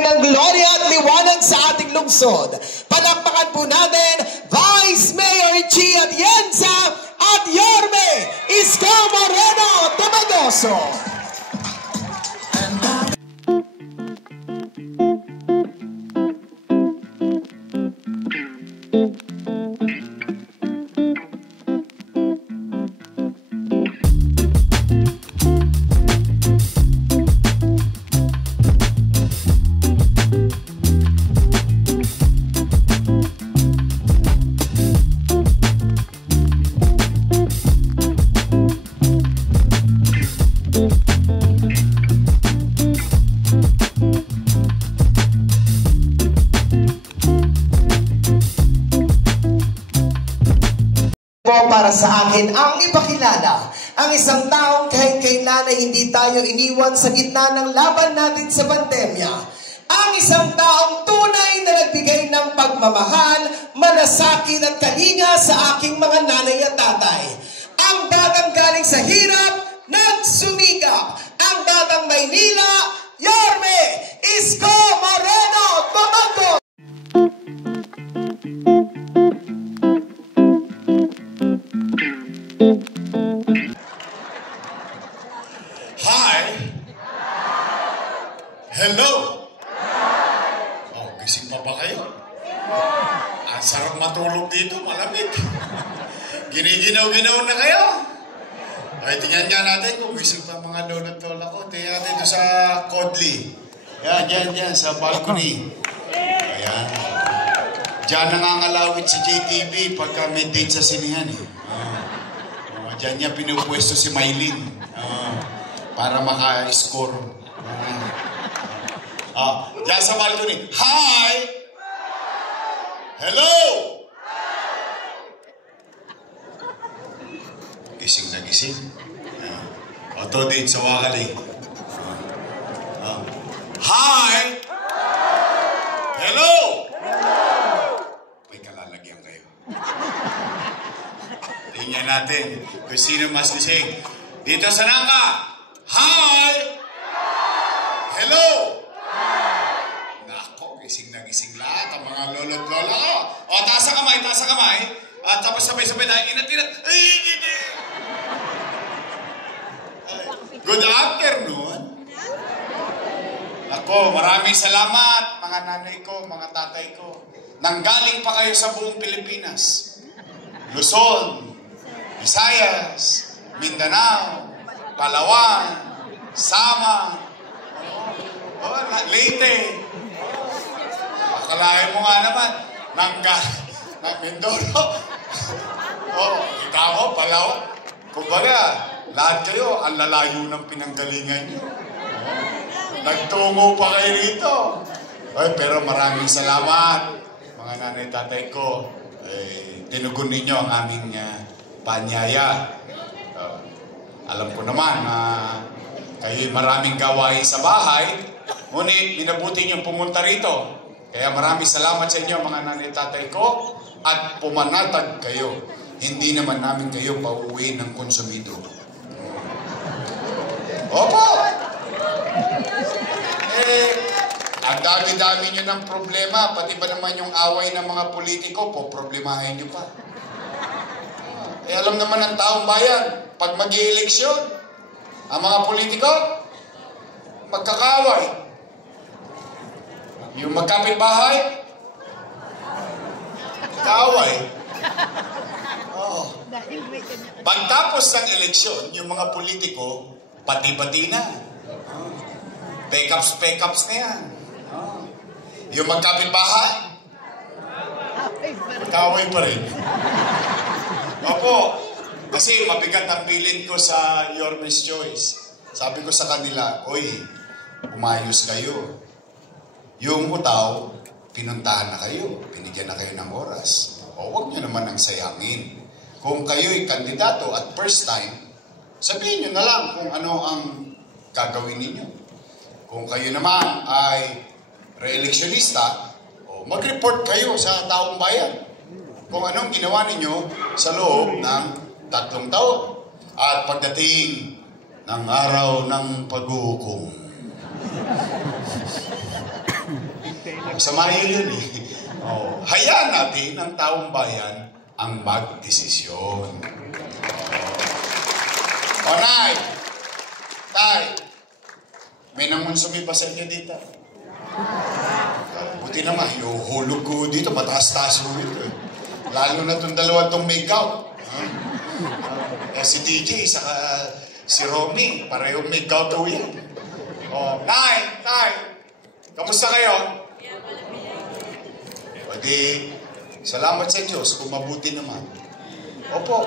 ng gloria at liwanag sa ating lungsod. Palakpakan po natin, Vice Mayor Chi Atienza at Yorme Isko Moreno Tumagoso. Para sa akin ang ipakilala ang isang taong kahit kailan ay hindi tayo iniwan sa gitna ng laban natin sa pandemya. Ang isang taong tunay na nagbigay ng pagmamahal, malasakit at kalinga sa aking mga nanay at tatay. Ang batang galing sa hirap, nagsumikap. Ang batang Maynila, Yorme Isko Moreno Tumagoso. Hi! Hello! Oh, gising pa ba kayo? Ang sarap matulog dito, malamig. Giniginaw-ginaw na kayo. Ay, tingnan nga natin kung gising pa mga lola at lola ko. Tingnan natin ito sa Kodli. Yan, sa balcony. Ayan. Diyan nangangalawit si JTV pagka may date sa sinihan. Diyan niya pinupwesto si Maylin. Para maka-score. Diyan sa balcony. Hi! Hello! Gising na gising. Auto date sa Wakali. Hi! Hello! May kalalagyan kayo. Tingnan natin kung sino mas gising. Dito sa Nangka. Hi! Hello! Nako, gising na gising lahat ang mga lolo't lola ko. O, taas ang kamay. At tapos sabay-sabay na inat-inat. Good afternoon. Ako, maraming salamat mga nanay ko, mga tatay ko. Nanggaling pa kayo sa buong Pilipinas. Luzon, Visayas, Mindanao, Palawan, Sama, Leyte. Akalain mo nga naman, Mindoro. Ikaw mo, Palawan. Kumbaga, lahat kayo, ang lalayo ng pinanggalingan nyo. Nagtungo pa kayo rito. Pero maraming salamat, mga nanay tatay ko. Tinugon ninyo ang aming panyaya. Alam ko naman na kayo maraming gawain sa bahay, ngunit minabuti niyong pumunta rito. Kaya maraming salamat sa inyo mga nanay tatay ko at pumanatag kayo. Hindi naman namin kayo pauwi ng konsumido. Opo! Ang dami-dami nyo ng problema, pati ba naman yung away ng mga politiko, problemahin nyo pa. Alam naman ng taong bayan, pag mag-i-eleksyon, ang mga politiko, magkakaway. Yung magkapit-bahay, kaaway. Pagtapos ng eleksyon, yung mga politiko, pati-pati na. Pay-ups na yan. Yung magkapit-bahay, kaaway pa rin. Opo, kasi mabigat ang bilin ko sa Yorme's Choice. Sabi ko sa kanila, oy, umayos kayo. Yung utaw, pinuntahan na kayo, binigyan na kayo ng oras. O huwag nyo naman ang sayangin. Kung kayo'y kandidato at first time, sabihin nyo na lang kung ano ang gagawin ninyo. Kung kayo naman ay re-electionista, mag-report kayo sa taong bayan kung anong ginawa ninyo sa loob ng 3 taon. At pagdating ng araw ng pag-uukom, Sa Mayo yun eh. Hayaan natin ang taong bayan ang magdesisyon. Nay, tay, may nangunsumi pa sa inyo dito. Buti naman, yung hulog ko dito, mataas-taas ko ito. Lalo na itong dalawa itong make-out. Si DJ, saka si Romy, parehong make-out daw yan. Nay, kamusta kayo? Pwede, salamat sa Diyos kung mabuti naman. Opo,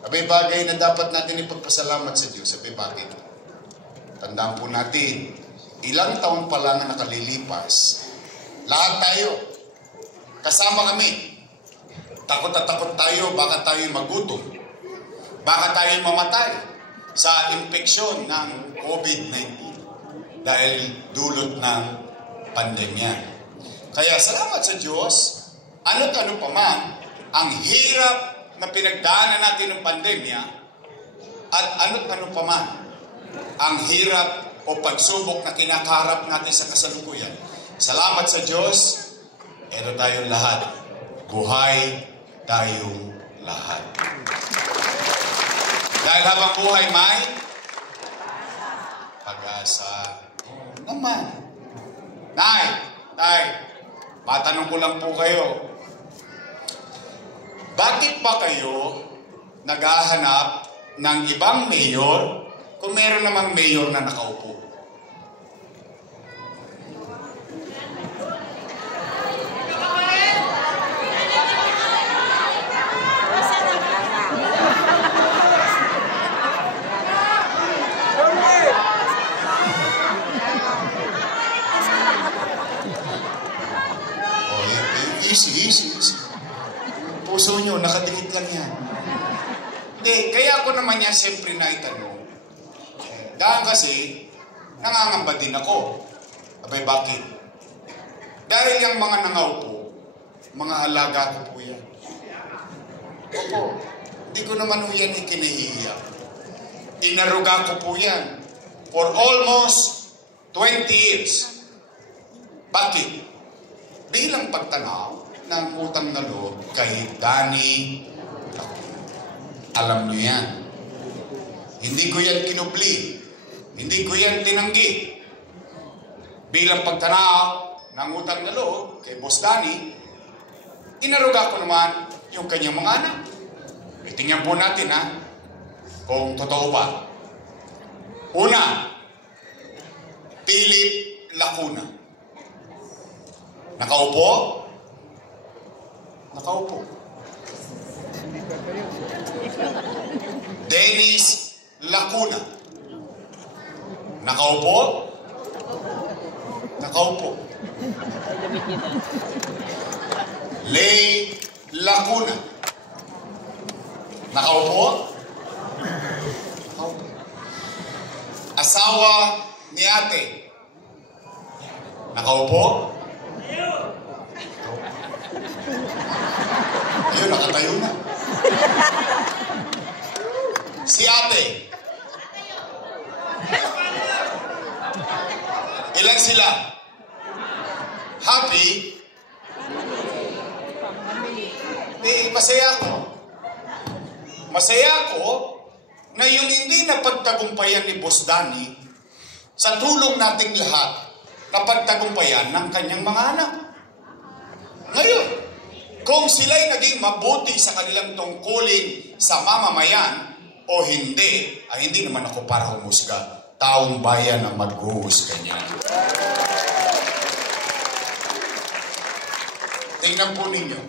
abay bagay na dapat natin ipagpasalamat sa Diyos. Abay bakit? Tandaan po natin, ilang taon pa lang na nakalilipas, lahat tayo, kasama kami. Takot na takot tayo, baka tayo magutom. Baka tayo mamatay sa impeksyon ng COVID-19 dahil dulot ng pandemya. Kaya salamat sa Diyos, ano't ano pa man, ang hirap na pinagdaanan natin ng pandemya at ano't ano pa man, ang hirap o pagsubok na kinakaharap natin sa kasalukuyan. Salamat sa Diyos, eto tayong lahat. Buhay tayong lahat. Dahil habang buhay may pag-asa. Naman. Nay, matanong ko lang po kayo. Bakit ba kayo naghahanap ng ibang mayor kung meron namang mayor na nakaupo? Easy. Puso nyo, nakadikit lang yan. Hindi, kaya ako naman yan siyempre na itanong. Dahil kasi, nangangamba din ako. Abay, bakit? Dahil yung mga nangaupo, mga alaga ko po yan. Opo, hindi ko naman po yan ikinihiya. Inaruga ko po yan for almost 20 years. Bakit? Bilang pagtanaw ng utang na loob kay Danny, alam niyo yan. Hindi ko yan kinubli. Hindi ko yan tinanggi. Bilang pagtanaw ng utang na loob kay Boss Danny, inaruga ko naman yung kanyang mga anak. Tingnan po natin kung totoo ba. Una, Philip Lacuna. Nakaupo? Nakaupo. Dennis Lacuna. Nakaupo? Nakaupo. Lay Lacuna. Nakaupo? Nakaupo. Asawa ni ate. Nakaupo? Ayun, nakatayo na. Si ate. Ilan sila? Happy? Masaya ako. Masaya ako na yung hindi napagtagumpayan ni Boss Danny sa tulong nating lahat napagtagumpayan ng kanyang mga anak. Ngayon, kung sila'y naging mabuti sa kanilang tungkulin sa mamamayan o hindi, ay hindi naman ako para humusga. Taong bayan ang maghuhusga niyan. Tingnan po ninyo,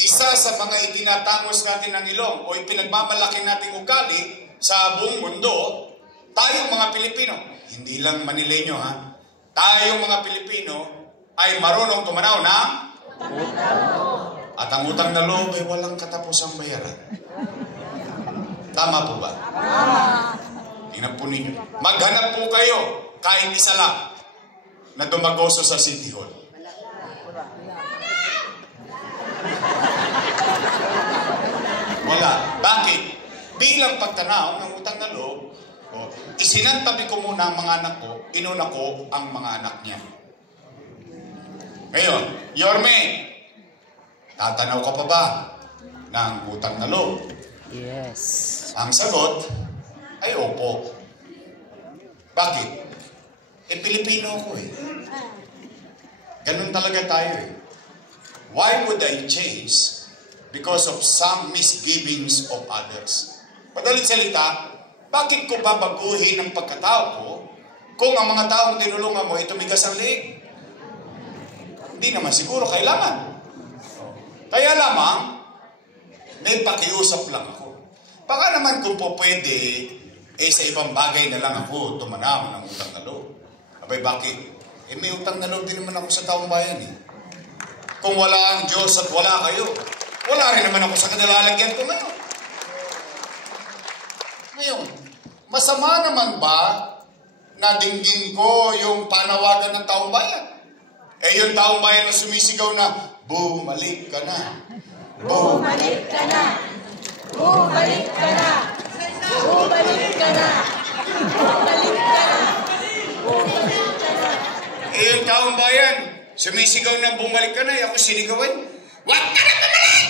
isa sa mga itinatangos natin ng ilong o ipinagmamalaki nating ugali sa buong mundo, tayong mga Pilipino, hindi lang Manileño tayong mga Pilipino ay marunong tumanaw ng at ang utang na loob ay walang katapusang bayaran. Tama po ba? Tingnan po ninyo. Maghanap po kayo kahit isa lang na dumagoso sa City Hall. Wala. Bakit? Bilang pagtanaw ng utang na loob, isinantabi ko muna ang mga anak ko, inuna ko ang mga anak niya. Ngayon, Yorme, tatanaw ka pa ba ng utang na loob? Yes. Ang sagot ay opo. Bakit? Pilipino ako eh. Ganun talaga tayo eh. Why would I change because of some misgivings of others? Madalit salita, bakit ko babaguhin ang pagkatao ko kung ang mga taong tinulungan mo ay tumigas ang leeg? Hindi naman siguro kailangan. Kaya lamang, may pakiusap lang ako. Baka naman kung po pwede, sa ibang bagay na lang ako tumanaw ng utang na loob. Abay, bakit? May utang na loob din naman ako sa taong bayan eh. Kung wala ang Diyos at wala kayo, wala rin naman ako sa kanilalagyan ko ngayon. Ngayon, masama naman ba na dinggin ko yung panawagan ng taong bayan? Yung taong bayan na sumisigaw na, bumalik ka na. Bumalik ka na. Bumalik ka na. Bumalik ka na. Bumalik ka na. Bumalik ka na. Yung taong bayan, sumisigaw na bumalik ka na, ako sinigawan, wag ka na bumalik!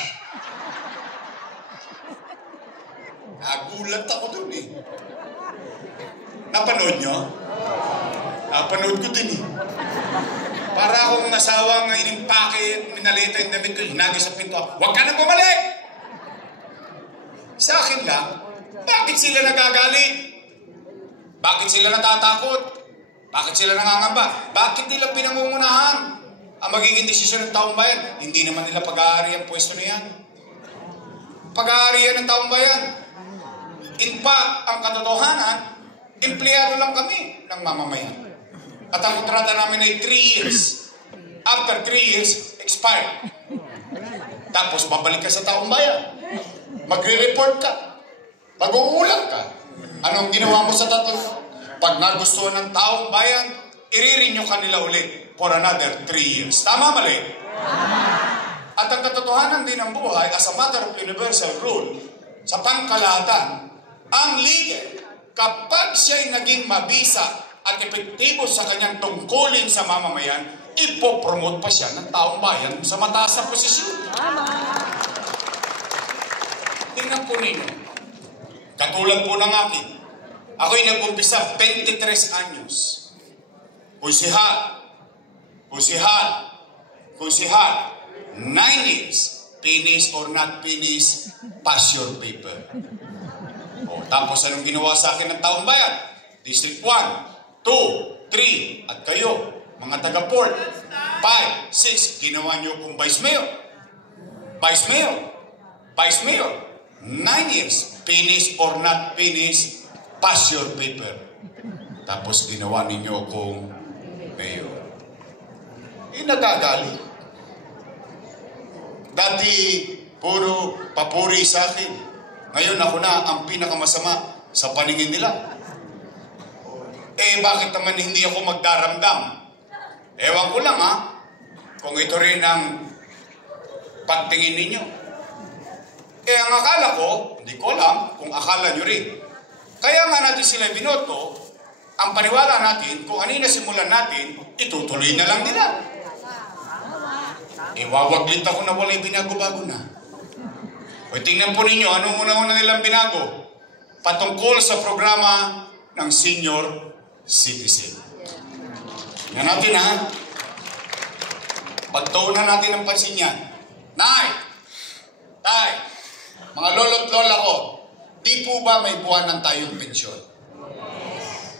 Nagulat ako dun eh. Napanood nyo? Napanood ko din eh. Para akong nasawang inimpake, minalita yung damit ko, hinagi sa pinto, wag ka na bumalik! Sa akin lang, bakit sila nagagalit? Bakit sila natatakot? Bakit sila nangangamba? Bakit nila pinangungunahan ang magiging desisyon ng taong bayan? Hindi naman nila pag-aari ang pwesto na yan. Pag-aari yan ng taong bayan. In fact, ang katotohanan, empleyado lang kami ng mamamayan. At ang kontrata namin ay 3 years. After 3 years, expired. Tapos babalik ka sa taong bayan. Magre-report ka. Mag-uulat ka. Anong ginawa mo sa tatlong? Pag nagustuhan ng taong bayan, i-renew ka nila ulit for another 3 years. Tama, mali? At ang katotohanan din ng buhay, as a matter of universal rule, sa pangkalahatan, ang leader, kapag siya'y naging mabisa at epektibo sa kanyang tungkulin sa mamamayan, ipopromote pa siya ng taong bayan sa mataas na posisyon. Tingnan po ninyo. Katulad po ng akin. Ako'y nag-umpisa 23 anyos. Kusihal. 9 years. Finish or not finish, pass your paper. Tapos anong ginawa sa akin ng taong bayan? District 1, 2, 3, at kayo, mga taga-port, 5, 6, ginawa niyo kung Vice Mayor. Vice Mayor, 9 years, finish or not finish, pass your paper. Tapos ginawa ninyo kung Mayor. Nagagali. Dati, puro papuri sa akin. Ngayon ako na ang pinakamasama sa paningin nila. Bakit naman hindi ako magdaramdam? Ewan ko lang kung ito rin ang pagtingin ninyo. Ang akala ko, hindi ko alam kung akala nyo rin. Kaya nga natin sila binoto, ang paniwala natin, kung ano yung nasimulan natin, itutuloy na lang nila. Wawaglit ako na wala'y binago-bago na. Tingnan po ninyo, anong una-una nilang binago? Patungkol sa programa ng senior citizen. Yan natin pagtuunan natin ang pansin yan. Nay, mga lolo't lola ko, di po ba may buwanan tayong pensyon?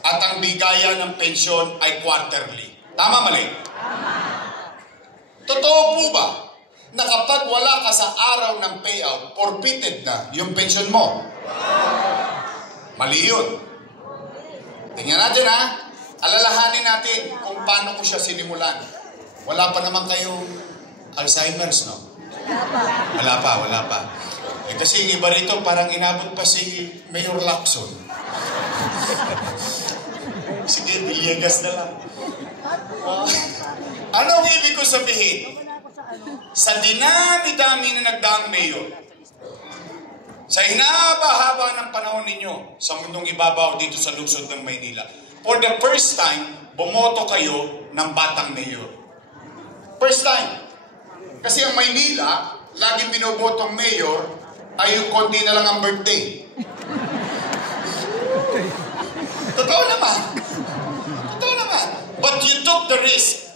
At ang bigayan ng pensyon ay quarterly. Tama, mali? Totoo po ba na kapag wala ka sa araw ng payout, forfeited na yung pension mo? Mali yun. Tingnan natin alalahanin natin kung paano ko siya sinimulan. Wala pa naman kayong Alzheimer's, no? Wala pa. Kasi yung iba rito parang inabot pa si Mayor Lacson. Sige, Villegas na lang. Anong ibig ko sabihin? Sa dinami-dami na nagdaang mayor, sa hinaba-haba ng panahon ninyo sa mundong ibabaw dito sa lungsod ng Maynila, for the first time, bumoto kayo ng batang mayor. First time. Kasi ang Maynila, laging binobotong mayor, ay yung konti na lang ang birthday. Totoo naman. Totoo naman. But you took the risk.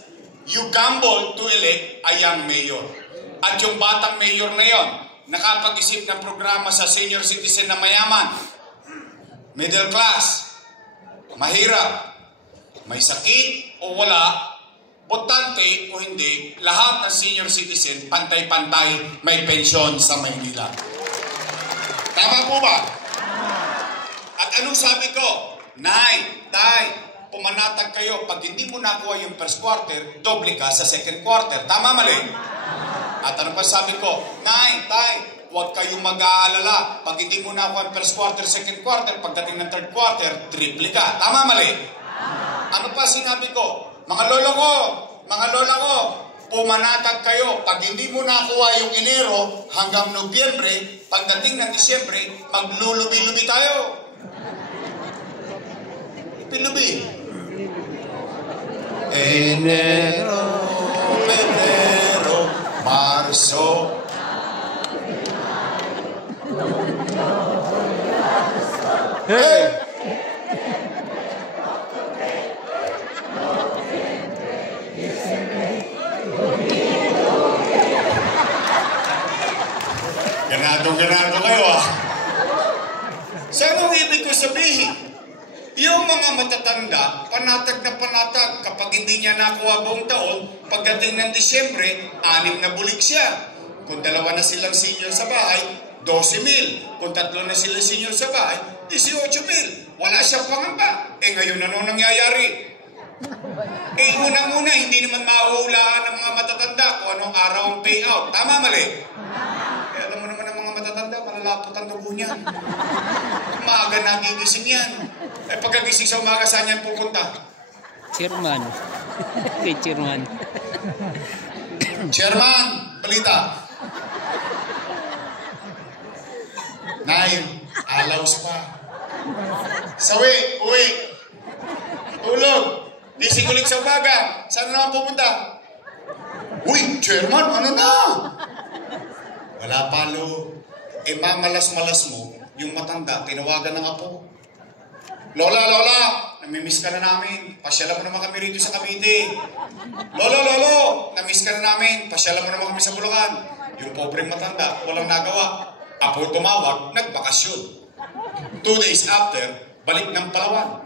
You gambled to elect a young mayor. At yung batang mayor na yon, nakapag-isip ng programa sa senior citizen na mayaman, middle class, mahirap, may sakit o wala, botante o hindi, lahat ng senior citizen, pantay-pantay, may pensyon sa Maynila. Tama po ba? At anong sabi ko? Nay, tay, pumanatag kayo. Pag hindi mo nakuha yung first quarter, doble ka sa second quarter. Tama, mali? At ano pa sabi ko? Nay, tay, huwag kayong mag-aalala. Pag hindi mo nakuha yung first quarter, second quarter, pagdating ng third quarter, triple ka. Tama, mali? Ano pa sinabi ko? Mga lola ko, pumanatag kayo. Pag hindi mo nakuha yung Enero hanggang Nobyembre, pagdating ng Disyembre, maglulubi-lubi tayo. Pilubi. Enero, Febrero, Marso. Hey! Ganado kayo ah. So anong ibig ko sabihin? Yung mga matatanda, panatag na panatag, kapag hindi niya nakuha buong taon, pagdating ng Disyembre, 6 na bulig siya. Kung 2 na silang senior sa bahay, 12,000. Kung 3 na silang senior sa bahay, 18,000. Wala siyang pangamba. Ngayon ano nangyayari? Unang-una, hindi naman mahuhulaan ng mga matatanda kung anong araw ang payout. Tama, mali? Alam mo naman ang mga matatanda, malalapot ang dugo niyan. Maaga nagigising yan. Pagkagising sa umaga, saan yan pupunta? Chairman. Kay Chairman. Chairman, balita. Nay, alaws pa. Sawi, uwi. Tulog. Gising ulit sa umaga. Saan naman pupunta? Uy, Chairman, ano na? Wala palo. Mamalas-malas mo, yung matanda, tinawagan ng apo. Lola, namimiss ka na namin. Pasyalan mo naman kami rito sa Cavite. Lolo, namiss ka na namin. Pasyalan mo naman kami sa Bulacan. Yung pobreng matanda, walang nagawa. Apo tumawag, nagbakasyon. 2 days after, balik ng Palawan.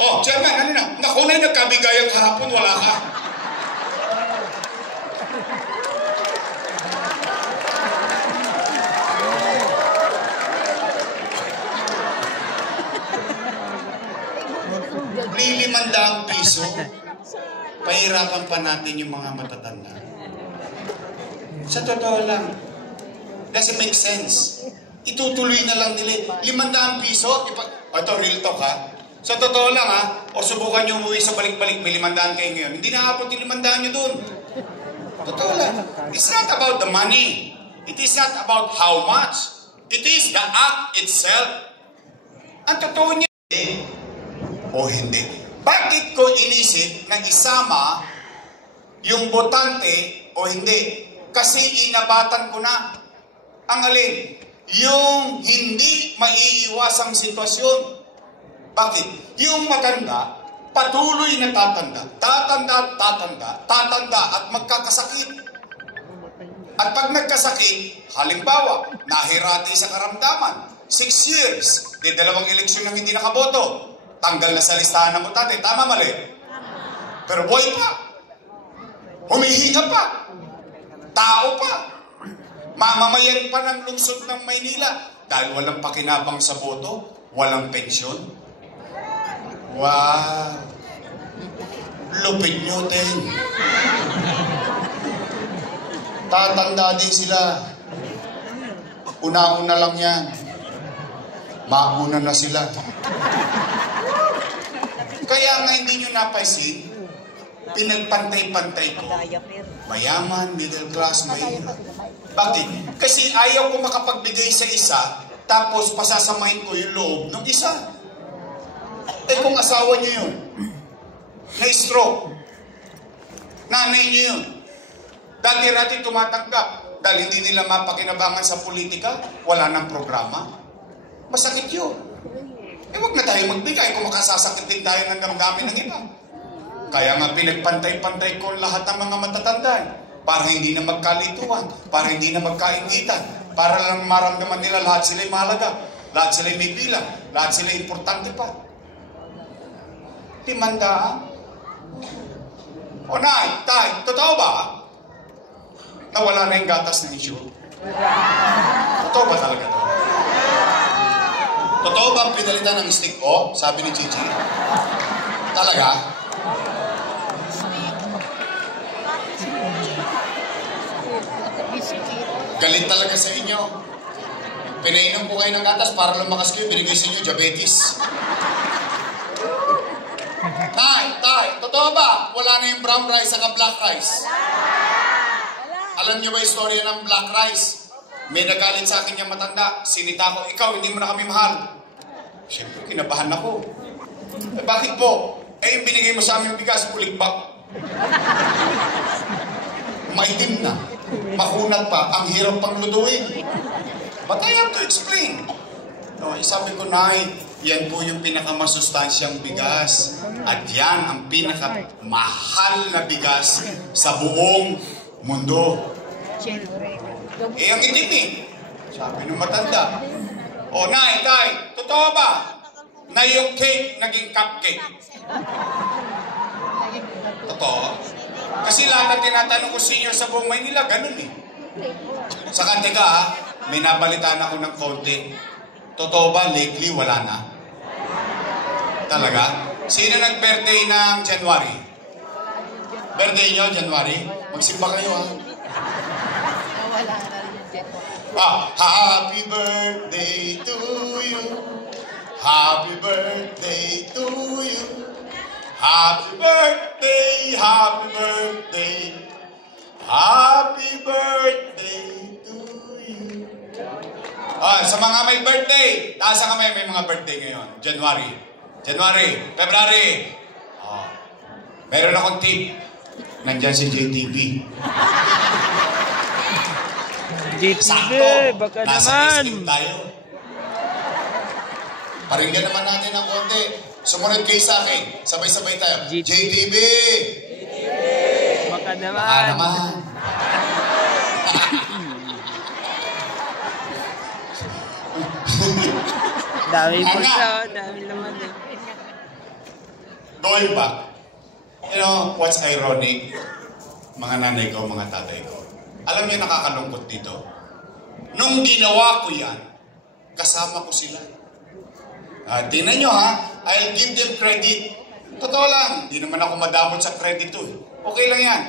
Oh, Chairman, ano na? Naku na, nagkabigayang kahapon, wala ka. ₱500, pahirapan pa natin yung mga matatanda. Sa totoo lang, doesn't make sense. Itutuloy na lang nila. ₱500, ito real talk ha. Sa totoo lang ha, o subukan nyo umuwi sa balik-balik, may 500 kayo ngayon. Hindi nakapot yung 500 nyo dun. Totoo lang. It's not about the money. It is not about how much. It is the act itself. Ang totoo niya, o hindi. Bakit ko inisip na isama yung botante o hindi? Kasi inabatan ko na. Ang alin? Yung hindi maiiwasang sitwasyon. Bakit? Yung matanda, patuloy na tatanda at magkakasakit. At pag nagkasakit, halimbawa, nahirati sa karamdaman, 6 years, di 2 eleksyon nang hindi nakaboto, tanggal na sa listahan ng botante. Tama, mali? Pero boy pa. Humihinga pa. Tao pa. Mamamayan pa ng lungsod ng Maynila. Dahil walang pakinabang sa boto, walang pensyon. Wow. Lupit nyo din. Tatanda din sila. Una-una lang yan. Mauna na sila. Kaya nga hindi nyo napansin, pinagpantay-pantay ko. Mayaman, middle class, mahirap. Bakit? Kasi ayaw ko makapagbigay sa isa, tapos pasasamahin ko yung loob ng isa. Kung asawa nyo yun, na-stroke, Nanay niyo yun. Dati-rati tumatanggap dahil hindi nila mapakinabangan sa politika, wala ng programa. Masakit yun. Huwag na tayo magbigay kung makasasakit din tayo ng damdamin ng iba. Kaya nga pinagpantay-pantay ko lahat ng mga matatanda para hindi na magkalituan, para hindi na magkaingitan, para lang maramdaman nila lahat sila'y mahalaga, lahat sila'y may bilang, lahat sila'y importante pa. 500? O nay, tay, totoo ba? Nawala na yung gatas ng issue. Totoo ba talaga to? Totoo ba ang pinalitan ng stick o? Sabi ni Gigi. Talaga? Galit talaga sa inyo. Pinainom ko kayo ng gatas para lumakas kayo. Binigay sa inyo diabetes. Tay, totoo ba? Wala na yung brown rice at black rice. Alam niyo ba yung storya ng black rice? May nagalit sa akin yung matanda. Sinita ko, ikaw, hindi mo na kami mahal. Siyempre, kinabahan ako. Eh, bakit po? Eh, yung binigay mo sa amin bigas, pulikbak. Maitim na. Makunat pa. Ang hirap pang lutuin. But I have to explain. No, sabi ko, Nay, yan po yung pinakamasustansyang bigas. At yan ang pinakamahal na bigas sa buong mundo. Eh, ang itim eh. Sabi ng matanda. O, Nay, tay, totoo ba na yung cake naging cupcake? Totoo? Kasi lahat ng tinatanong ko senior sa buong Maynila, ganun eh. Saka, teka may nabalitaan ako ng konti. Totoo ba, lately, wala na? Talaga? Sino nag-birthday ng January? Birthday nyo, January? Magsimba kayo, ha? Happy birthday to you. Happy birthday to you. Happy birthday, happy birthday. Happy birthday to you. Sa mga may birthday, taas ang kamay, may mga birthday ngayon. January, February. Meron akong tip. Nandyan si JTV. JTV, baka nasa naman. tayo. Paringgan naman natin ang konti. Sumunod kayo sa akin. Sabay-sabay tayo. JTV! Baka naman. Baka naman. Dami po siya. Dami naman eh. Going back. You know, what's ironic? Mga nanay ko, mga tatay ko. Alam niyo, nakakalungkot dito. Nung ginawa ko yan, kasama ko sila. Tingnan nyo ha, I'll give them credit. Totoo lang, hindi naman ako madamot sa credit to. Okay lang yan.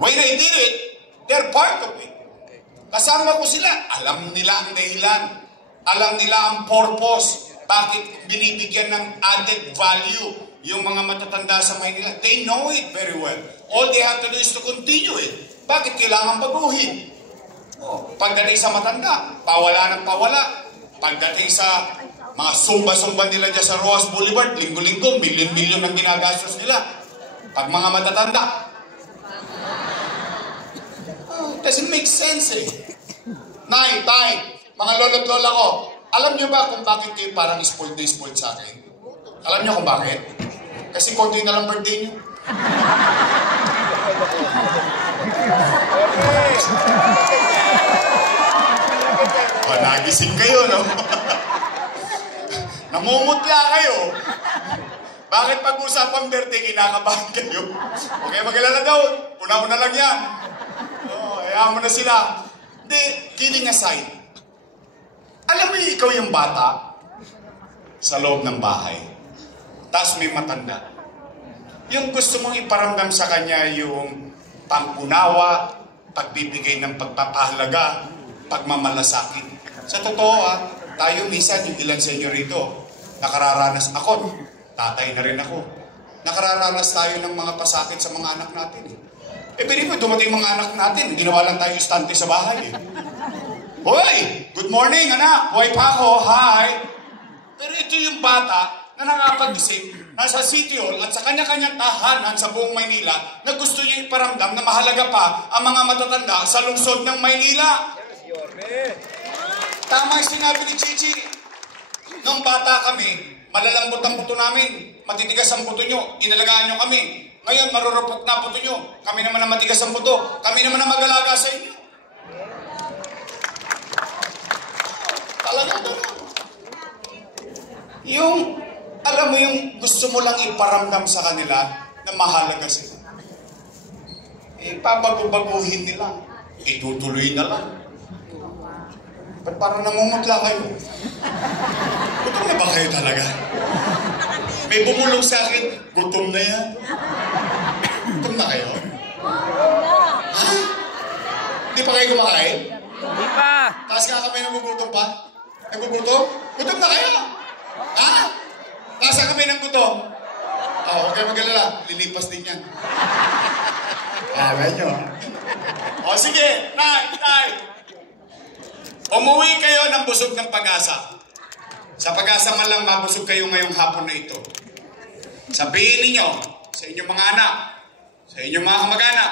When I did it, they're part of it. Kasama ko sila. Alam nila ang dahilan. Alam nila ang purpose. Bakit binibigyan ng added value yung mga matatanda sa Maynila? They know it very well. All they have to do is to continue it. Bakit kailangan baguhin? Pagdating sa matanda, pawala ng pawala. Pagdating sa mga sumba-sumba nila dyan sa Roas Boulevard, linggo-linggo, milyon-milyon ang ginagastos nila. Pag mga matatanda. Doesn't make sense eh. Nay, tay, mga lolo't lola ko, alam nyo ba kung bakit kayo parang spoiled na spoiled sa akin? Alam nyo kung bakit? Kasi konti na lang birthday nyo. Nagising kayo, no? Namumutla kayo. Bakit pag-usapang birthday, kinakabahan kayo? Okay, mag-alala daw. Una-una lang yan. Hayaan mo na sila. Hindi, kidding aside. Alam mo yung ikaw yung bata sa loob ng bahay. Tapos may matanda. Yung gusto mong iparamdam sa kanya yung pang-unawa, pagbibigay ng pagpapahalaga, pagmamalasakit. Sa totoo tayo minsan, yung ilan sa inyo rito, nakararanas ako, tatay na rin ako. Nakararanas tayo ng mga pasakit sa mga anak natin. Pero mo, dumating mga anak natin, ginawa lang tayo istante sa bahay. Hoy! Good morning, anak! Buhay pa ako, hi! Pero ito yung bata na nakapag-isip, nasa City Hall at sa kanya-kanyang tahanan sa buong Maynila na gusto niya iparamdam na mahalaga pa ang mga matatanda sa lungsod ng Maynila. Tama yung sinabi ni Chichi. Nung bata kami, malalambot ang buto namin. Matitigas ang buto nyo. Inalagaan nyo kami. Ngayon, marurupok na buto nyo. Kami naman ang matigas ang buto. Kami naman ang mag-alaga sa inyo. Talaga ito. Yung, alam mo yung gusto mo lang iparamdam sa kanila na mahalaga sila. Pabago-baguhin nila. Itutuloy na lang. Ba't parang namumutla kayo? Gutom na ba kayo talaga? May bumulong sa akin, gutom na yan. Gutom na kayo? Ha? Hindi pa kayo kumakain? Hindi pa. Taas ka kami nagugutom pa? Nagugutom? Gutom na kayo? Ha? Taas ka kami ng gutom? Huwag kayo mag-alala. Lilipas din yan. Alam nyo. O sige, Nay. Umuwi kayo ng busog ng pag-asa. Sa pag-asa man lang mabusog kayo ngayong hapon na ito. Sabihin ninyo sa inyong mga anak, sa inyong mga kamag-anak,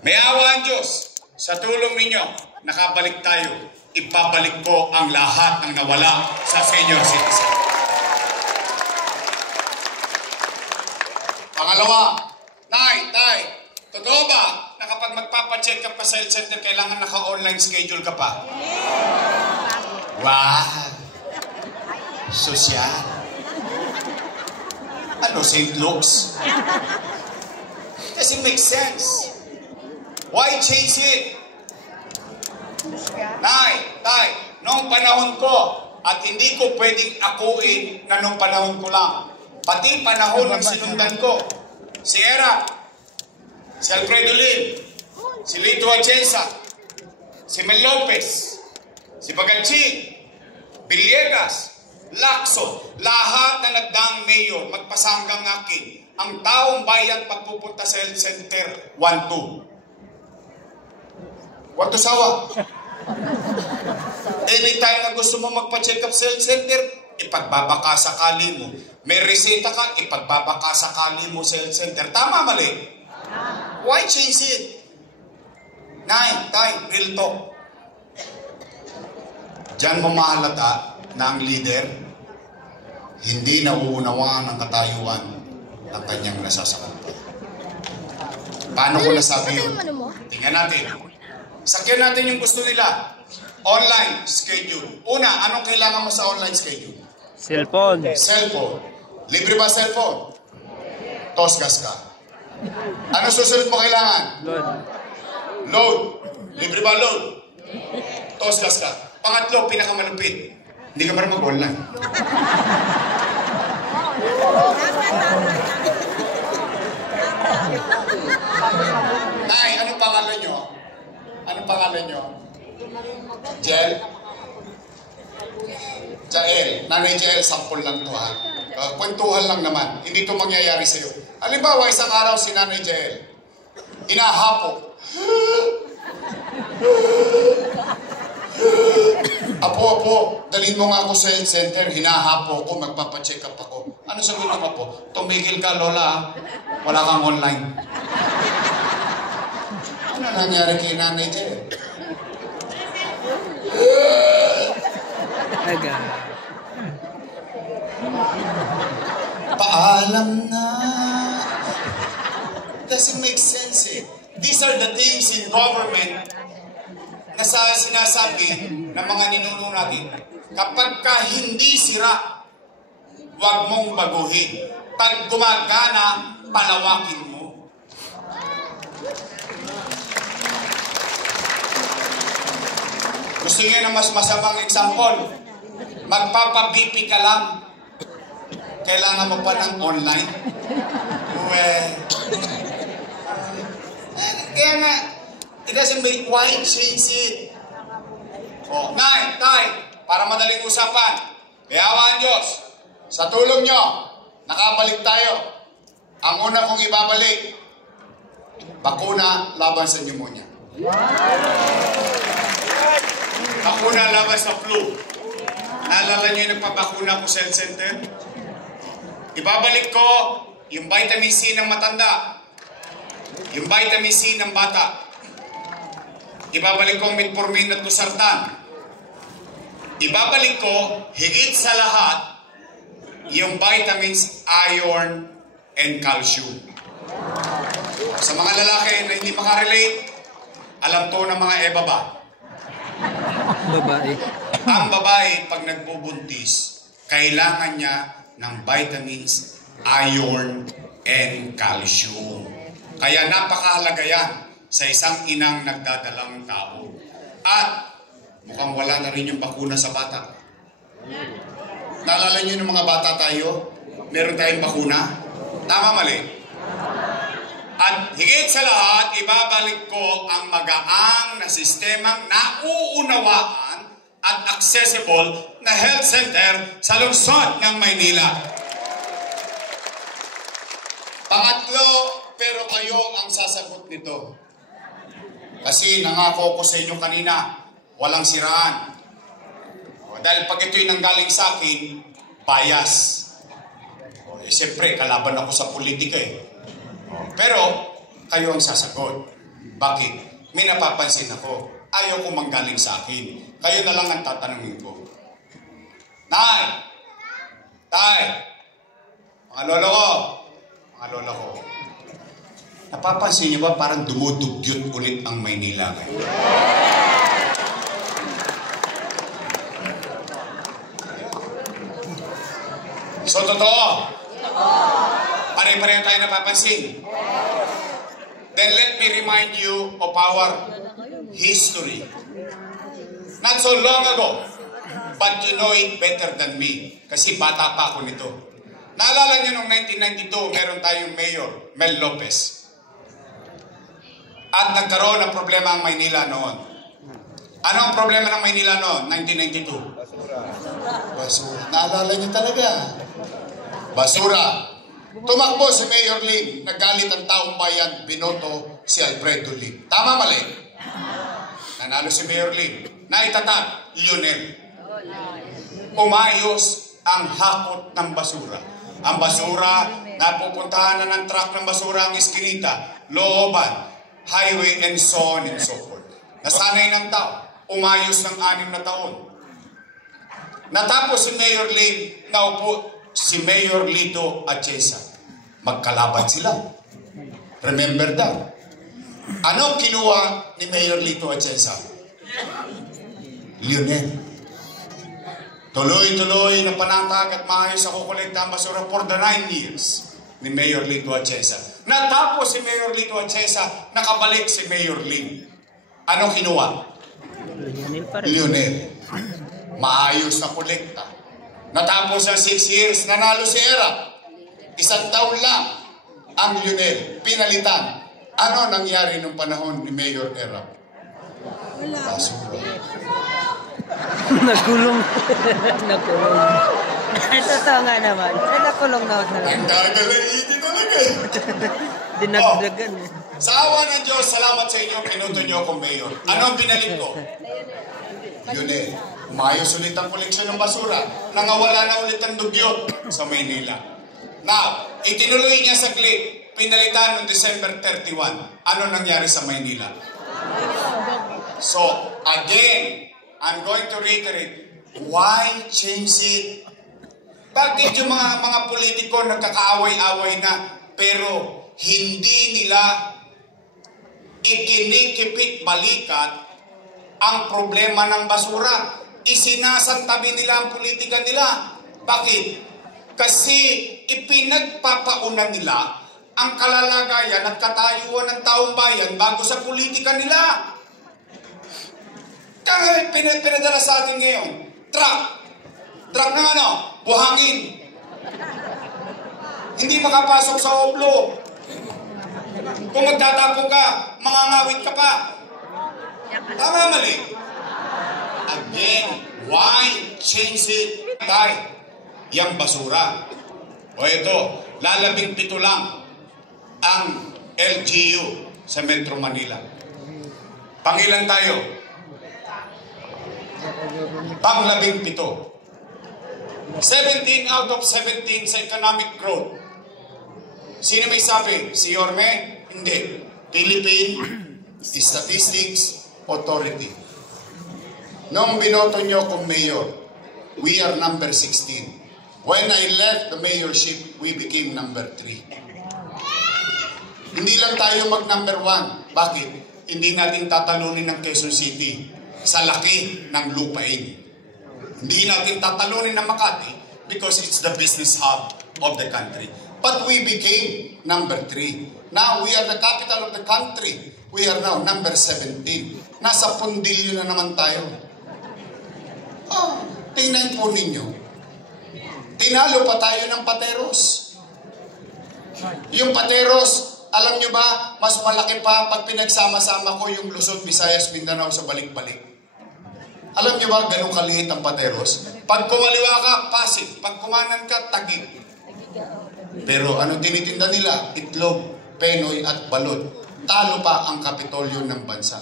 may awa ang Diyos. Sa tulong ninyo, nakabalik tayo. Ipabalik ko ang lahat ng nawala sa senior citizen. Pangalawa, Nay, totoo ba na kapag magpapacheck up ka sa health center, kailangan naka-online schedule ka pa? Wow! Sosyal. Ano, St. Luke's? Kasi makes sense. Why change it? Nay, noong panahon ko, at hindi ko pwedeng akuin na noong panahon ko lang. Pati panahon ng sinundan ko. Si Era, si Alfredo Lim, si Lito Atienza, si Mel Lopez, si Baganching, Villegas, Lacson, lahat na nagdaang mayor, magpasanggang akin, ang taong bayan pagpupunta sa health center, 1-2. 1-2 sawa. Anytime na gusto mo magpa-check up sa health center, ipagbabaka sakali mo. May reseta ka, ipagbabaka sakali mo sa health center. Tama, mali? Why change it? Nay, real talk. Diyan mo mahalata na ang leader hindi nauunawaan ang katayuan ng kanyang nasasakupan. Paano ko nasabi yun? Tingnan natin. Sakyan natin yung gusto nila. Online schedule. Una, anong kailangan mo sa online schedule? Cellphone. Cellphone. Libre ba cellphone? Tosgas ka. Ano susunod mo kailangan? Load. Libre ba load? Tosgas ka. Pangatlo, pinakamalupit. Hindi ka marunong mag-online. Nay, anong pangalan nyo? Anong pangalan nyo? Jel? Jael. Nanay Jael, sampol lang to ha. Kwentuhan lang naman. Hindi to mangyayari sa'yo. Halimbawa, isang araw si Nanay Jael, hinahapo. Apo, dalhin mo nga ako sa health center. Hinahapo ko, magpapacheck up ako. Ano sabi mo po? Tumigil ka, Lola. Wala kang online. Ano nangyari kay Nanay Jael? Paalam na. Doesn't make sense eh. These are the things in government na sinasabi ng mga ninuno natin. Kapag ka hindi sira, huwag mong baguhin. Pag gumagana, palawakin mo. Gusto niyo na mas masamang example? Magpapa-BP ka lang. Kailangan mo pa ng online? Kaya nga, it doesn't make why change it. Nay, para madaling usapan, kayawaan Diyos, sa tulong nyo, nakabalik tayo. Ang una kong ibabalik, bakuna laban sa pneumonia. Bakuna laban sa flu. Naalala nyo yung nagpabakuna ko sa health center? Ibabalik ko yung vitamin C ng matanda. Yung vitamin C ng bata. Ibabalik ko ang metformin at losartan. Ibabalik ko, higit sa lahat, yung vitamins, iron, and calcium. Sa mga lalaki na hindi makarelate, alam to ng mga ebaba. Babae. Ang babae, pag nagbubuntis, kailangan niya ng vitamins, iron, and calcium. Kaya napakahalaga yan sa isang inang nagdadalang tao. At mukhang wala na rin yung bakuna sa bata. Naalala niyo ng mga bata tayo? Meron tayong bakuna? Tama, mali? At higit sa lahat, ibabalik ko ang magaang na sistemang nauunawaan at accessible na health center sa lungsod ng Maynila. Pangatlo, pero kayo ang sasagot nito. Kasi nangako ko sa inyo kanina, walang siraan. Dahil pag ito'y nanggaling sa akin, bias. Siyempre, kalaban ako sa politika eh. Pero, kayo ang sasagot. Bakit? May napapansin ako. Ayaw ko manggaling sa akin. Kayo na lang ang tatanungin ko. Nay! Tay! Mga lola ko. Napapansin niyo ba parang dumudugyot ulit ang Maynila ngayon? So, totoo? Pare-pareho tayo napapansin. Then let me remind you of our history. Not so long ago, but you know it better than me. Kasi bata pa ako nito. Naalala niyo noong 1992, meron tayong mayor, Mel Lopez. At nagkaroon ng problema ang Maynila noon. Ano ang problema ng Maynila noon, 1992? Basura. Naalala niyo talaga. Basura. Tumakbo si Mayor Lim, nagalit ang taong bayan, binoto si Alfredo Lim. Tama, mali? Nanalo si Mayor Lim. Naitatag, Lionel. Umayos ang hakot ng basura. Ang basura, napupuntahan na ng truck ng basura ang Eskinita, Looban, highway, and so on and so forth. Nasanay ng tao. Umayos ng 6 na taon. Natapos si Mayor Lim, naupo si Mayor Lito Atienza. Magkalaban sila. Remember that. Anong kinuha ni Mayor Lito Atienza? Lionel. Tuloy-tuloy na panatag at maayos ako kolekta ang basura for the 9 years ni Mayor Lito Atienza. Natapos si Mayor Lito Atienza, nakabalik si Mayor Lim. Anong kinuha? Lionel. Maayos na kolekta. Natapos ang 6 years, nanalo si Era. 1 taon lang ang Lionel. Pinalitan. Ano nangyari nung panahon ni Mayor Era? Basura. Nagkulong. Nagkulong. Totoo nga naman. Nakulong na ako. Ang gagalaiti talaga. Dinagdagan eh. Sa awa ng Diyos, salamat sa inyo, pinuto niyo akong mayor. Ano ang binalik ko? Lionel. Umayos ulit ang koleksyon ng basura. Nangawala na ulit ang dugyot sa Maynila. Now, itinuloy niya sa clip. Pinalitan noong December 31. Ano nangyari sa Maynila? So, again, I'm going to reiterate. Why change it? Bakit yung mga politiko nagkakaaway-away na pero hindi nila ikinikipit balikat ang problema ng basura? Isinasantabi nila ang politika nila. Bakit? Kasi ipinagpapauna nila ang kalalagayan at katayuan ng taong bayan bago sa politika nila. Kaya pinadala sa atin ngayon, truck ng ano? Buhangin. Hindi makapasok sa oblo. Kung magtatapon ka, mangangawit ka pa. Tama, mali? Again, why change it? Yang basura. O ito, lalabing 7 lang ang LGU sa Metro Manila. Pangilan tayo? Pang-17. 17 out of 17 sa economic growth. Sino may sabi? Si Yorme? Hindi. Philippine Statistics Authority. Nung binoto nyo kung mayor, we are number 16. When I left the mayorship, we became number 3. Hindi lang tayo mag-number 1. Bakit? Hindi natin tatalunin ng Quezon City sa laki ng lupain. Hindi natin tatalunin ng Makati because it's the business hub of the country. But we became number 3. Now we are the capital of the country. We are now number 17. Nasa pundilyo na naman tayo. Oh, tingnan po ninyo. Tinalo pa tayo ng Pateros. Yung Pateros, alam nyo ba, mas malaki pa pag pinagsama-sama ko yung Luzon, Visayas, Mindanao sa balik-balik. Alam nyo ba, ganun kaliit ang Pateros? Pag kumaliwa ka, Pasig. Pag kumanan ka, Taguig. Pero ano tinitinda nila? Itlog, Penoy at balot. Talo pa ang Kapitolyo ng bansa.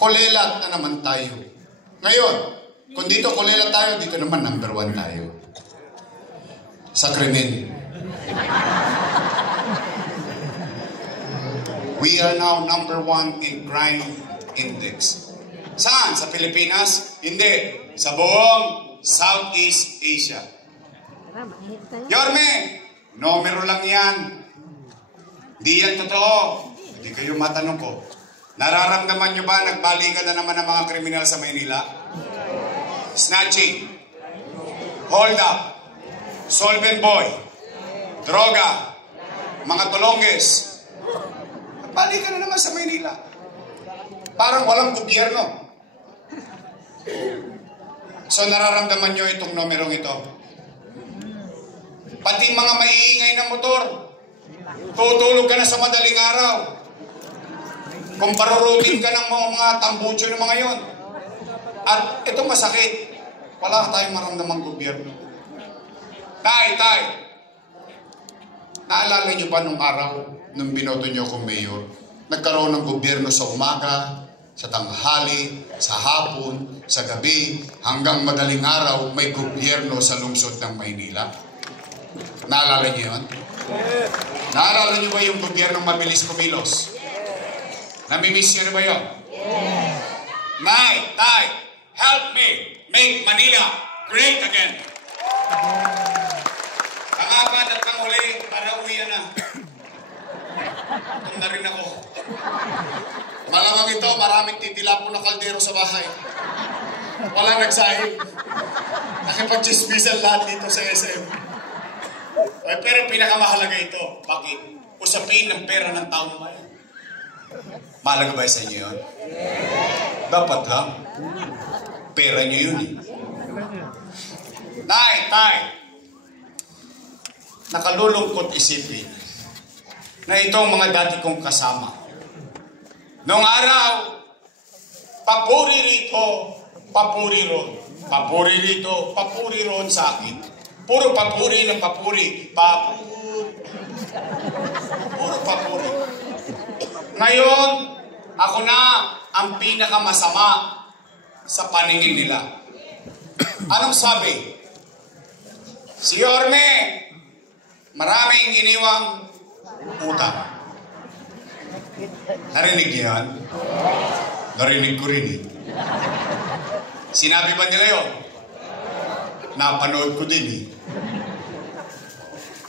Kulelat na naman tayo. Ngayon, kung dito kulelat tayo, dito naman number 1 tayo. Sa krimen. We are now number 1 in crime index. Saan? Sa Pilipinas? Hindi. Sa buong Southeast Asia. Yorme, numero lang yan. Di yan totoo. Hindi kayo matanong ko. Nararamdaman nyo ba nagbalikan na naman ang mga kriminal sa Maynila? Snatching, hold up, solvent boy, droga, mga tulongges. Nagbalikan na naman sa Maynila. Parang walang gobyerno. So nararamdaman nyo itong numerong ito. Pati mga maiingay na motor, tutulog ka na sa madaling araw. Kung parurutin ka ng mga tambucho ng mga yon. At ito masakit. Wala tayong maramdamang gobyerno. Tay. Naalala nyo ba nung araw, nung binoto nyo akong mayor, nagkaroon ng gobyerno sa umaga, sa tanghali, sa hapon, sa gabi, hanggang madaling araw, may gobyerno sa lungsod ng Maynila. Naalala nyo yun? Naalala nyo ba yung gobyernong mabilis kumilos? Namimiss nyo na ba yun? Nay, Tay, help me make Manila great again. Pangapat at panghuli, para uwian na. Ito na rin ako. Malamang ito, maraming titilapon na kaldero sa bahay. Wala nagsahig. Nakipag-chismisan lahat dito sa SM. Pero pinakamahalaga ito. Bakit? Usapin ng pera ng tao naman. Mahalaga ba sa inyo yun? Dapat lang. Pera nyo yun eh. Tay. Nakalulungkot isipin na itong mga dati kong kasama. Noong araw, papuri rito, papuri ron. Papuri rito, papuri ron sa akin. Puro papuri ng papuri. Puro papuri. Ngayon, ako na ang pinakamasama sa paningin nila. Anong sabi? Si Yorme, maraming iniwang utang. Narinig niyo yan? Narinig ko rin eh. Sinabi ba nila yun? Napanood ko din eh.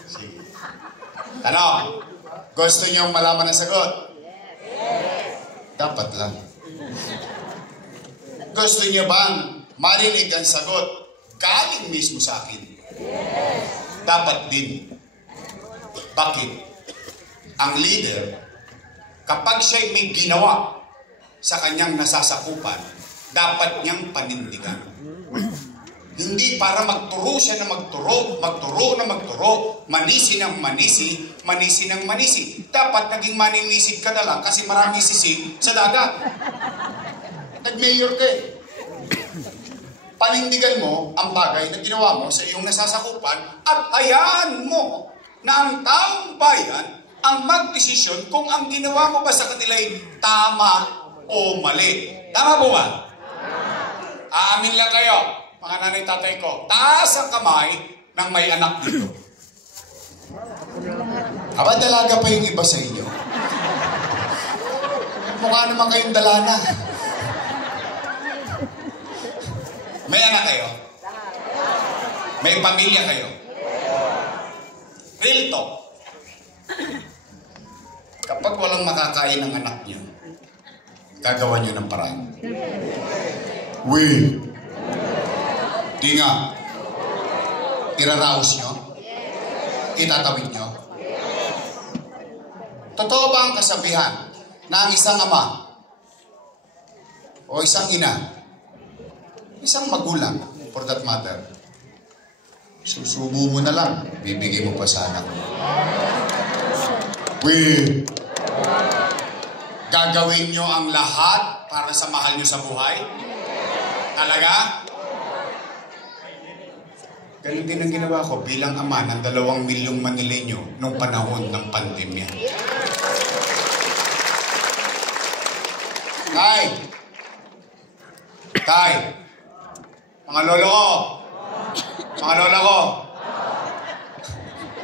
Sige. Tanong, gusto niyong malaman ang sagot? Dapat lang. Gusto niyo bang marinig ang sagot galing mismo sa akin? Dapat din. Bakit? Ang leader, kapag siya'y may ginawa sa kanyang nasasakupan, dapat niyang panindigan. Hindi para magturo siya na magturo, manisi ng manisi. Dapat naging maninisid ka na lang kasi maraming sisid sa dagat. Nag-mayor ka eh. Panindigan mo ang bagay na ginawa mo sa iyong nasasakupan at hayaan mo na ang taong bayan ang magdesisyon kung ang ginawa mo ba sa kanila ay tama o mali. Tama po ba? Aamin lang kayo, mga nanay tatay ko. Taas ang kamay ng may anak dito. Aba, dalaga pa yung iba sa inyo. Mukha naman kayong dalana. May anak kayo? May pamilya kayo? Real talk. Kapag walang makakain ng anak niyo, gagawa niyo ng paraan. Uy! Di nga. Iraraos niyo? Itatawid niyo? Totoo ba ang kasabihan na ang isang ama o isang ina, isang magulang, for that matter, susubo mo na lang, bibigay mo pa sa anak mo? Uy! Gagawin nyo ang lahat para sa mahal nyo sa buhay? Talaga? Ganun din ang ginawa ko bilang ama ng 2 milyong Manileño nung panahon ng pandemya. Tay, mga lolo ko, mga lola ko,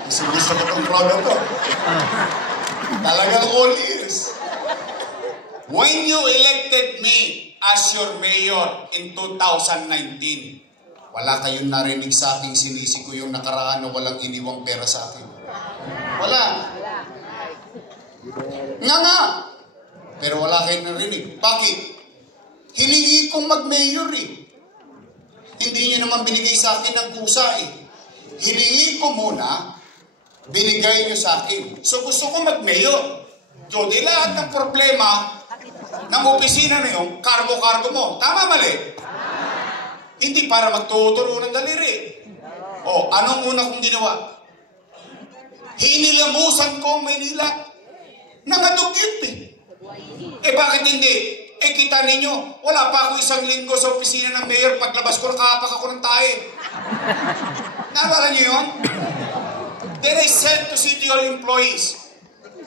gusto ko itong crowd na to. Talagang all ears. When you elected me as your mayor in 2019, wala kayong narinig sa aking sinisi ko yung nakaraan na walang iniwang pera sa akin. Wala. Nga. Pero wala kayong narinig. Bakit? Hiningi kong mag-mayor eh. Hindi niyo naman binigay sa akin ng kusa eh. Hiningi ko muna, binigay niyo sa akin. So gusto ko mag-mayor. So di lahat ng problema ng opisina na yung kargo-kargo mo. Tama, mali? Hindi para magtuturo ng daliri. O, anong una kong ginawa? Hinilamusan ko ang Maynila. Nangadugyot eh. Bakit hindi? Kita ninyo, wala pa ako 1 linggo sa opisina ng mayor. Paglabas ko, nakapak ako ng tae. Naalala niyo yun? Then I said to city hall employees,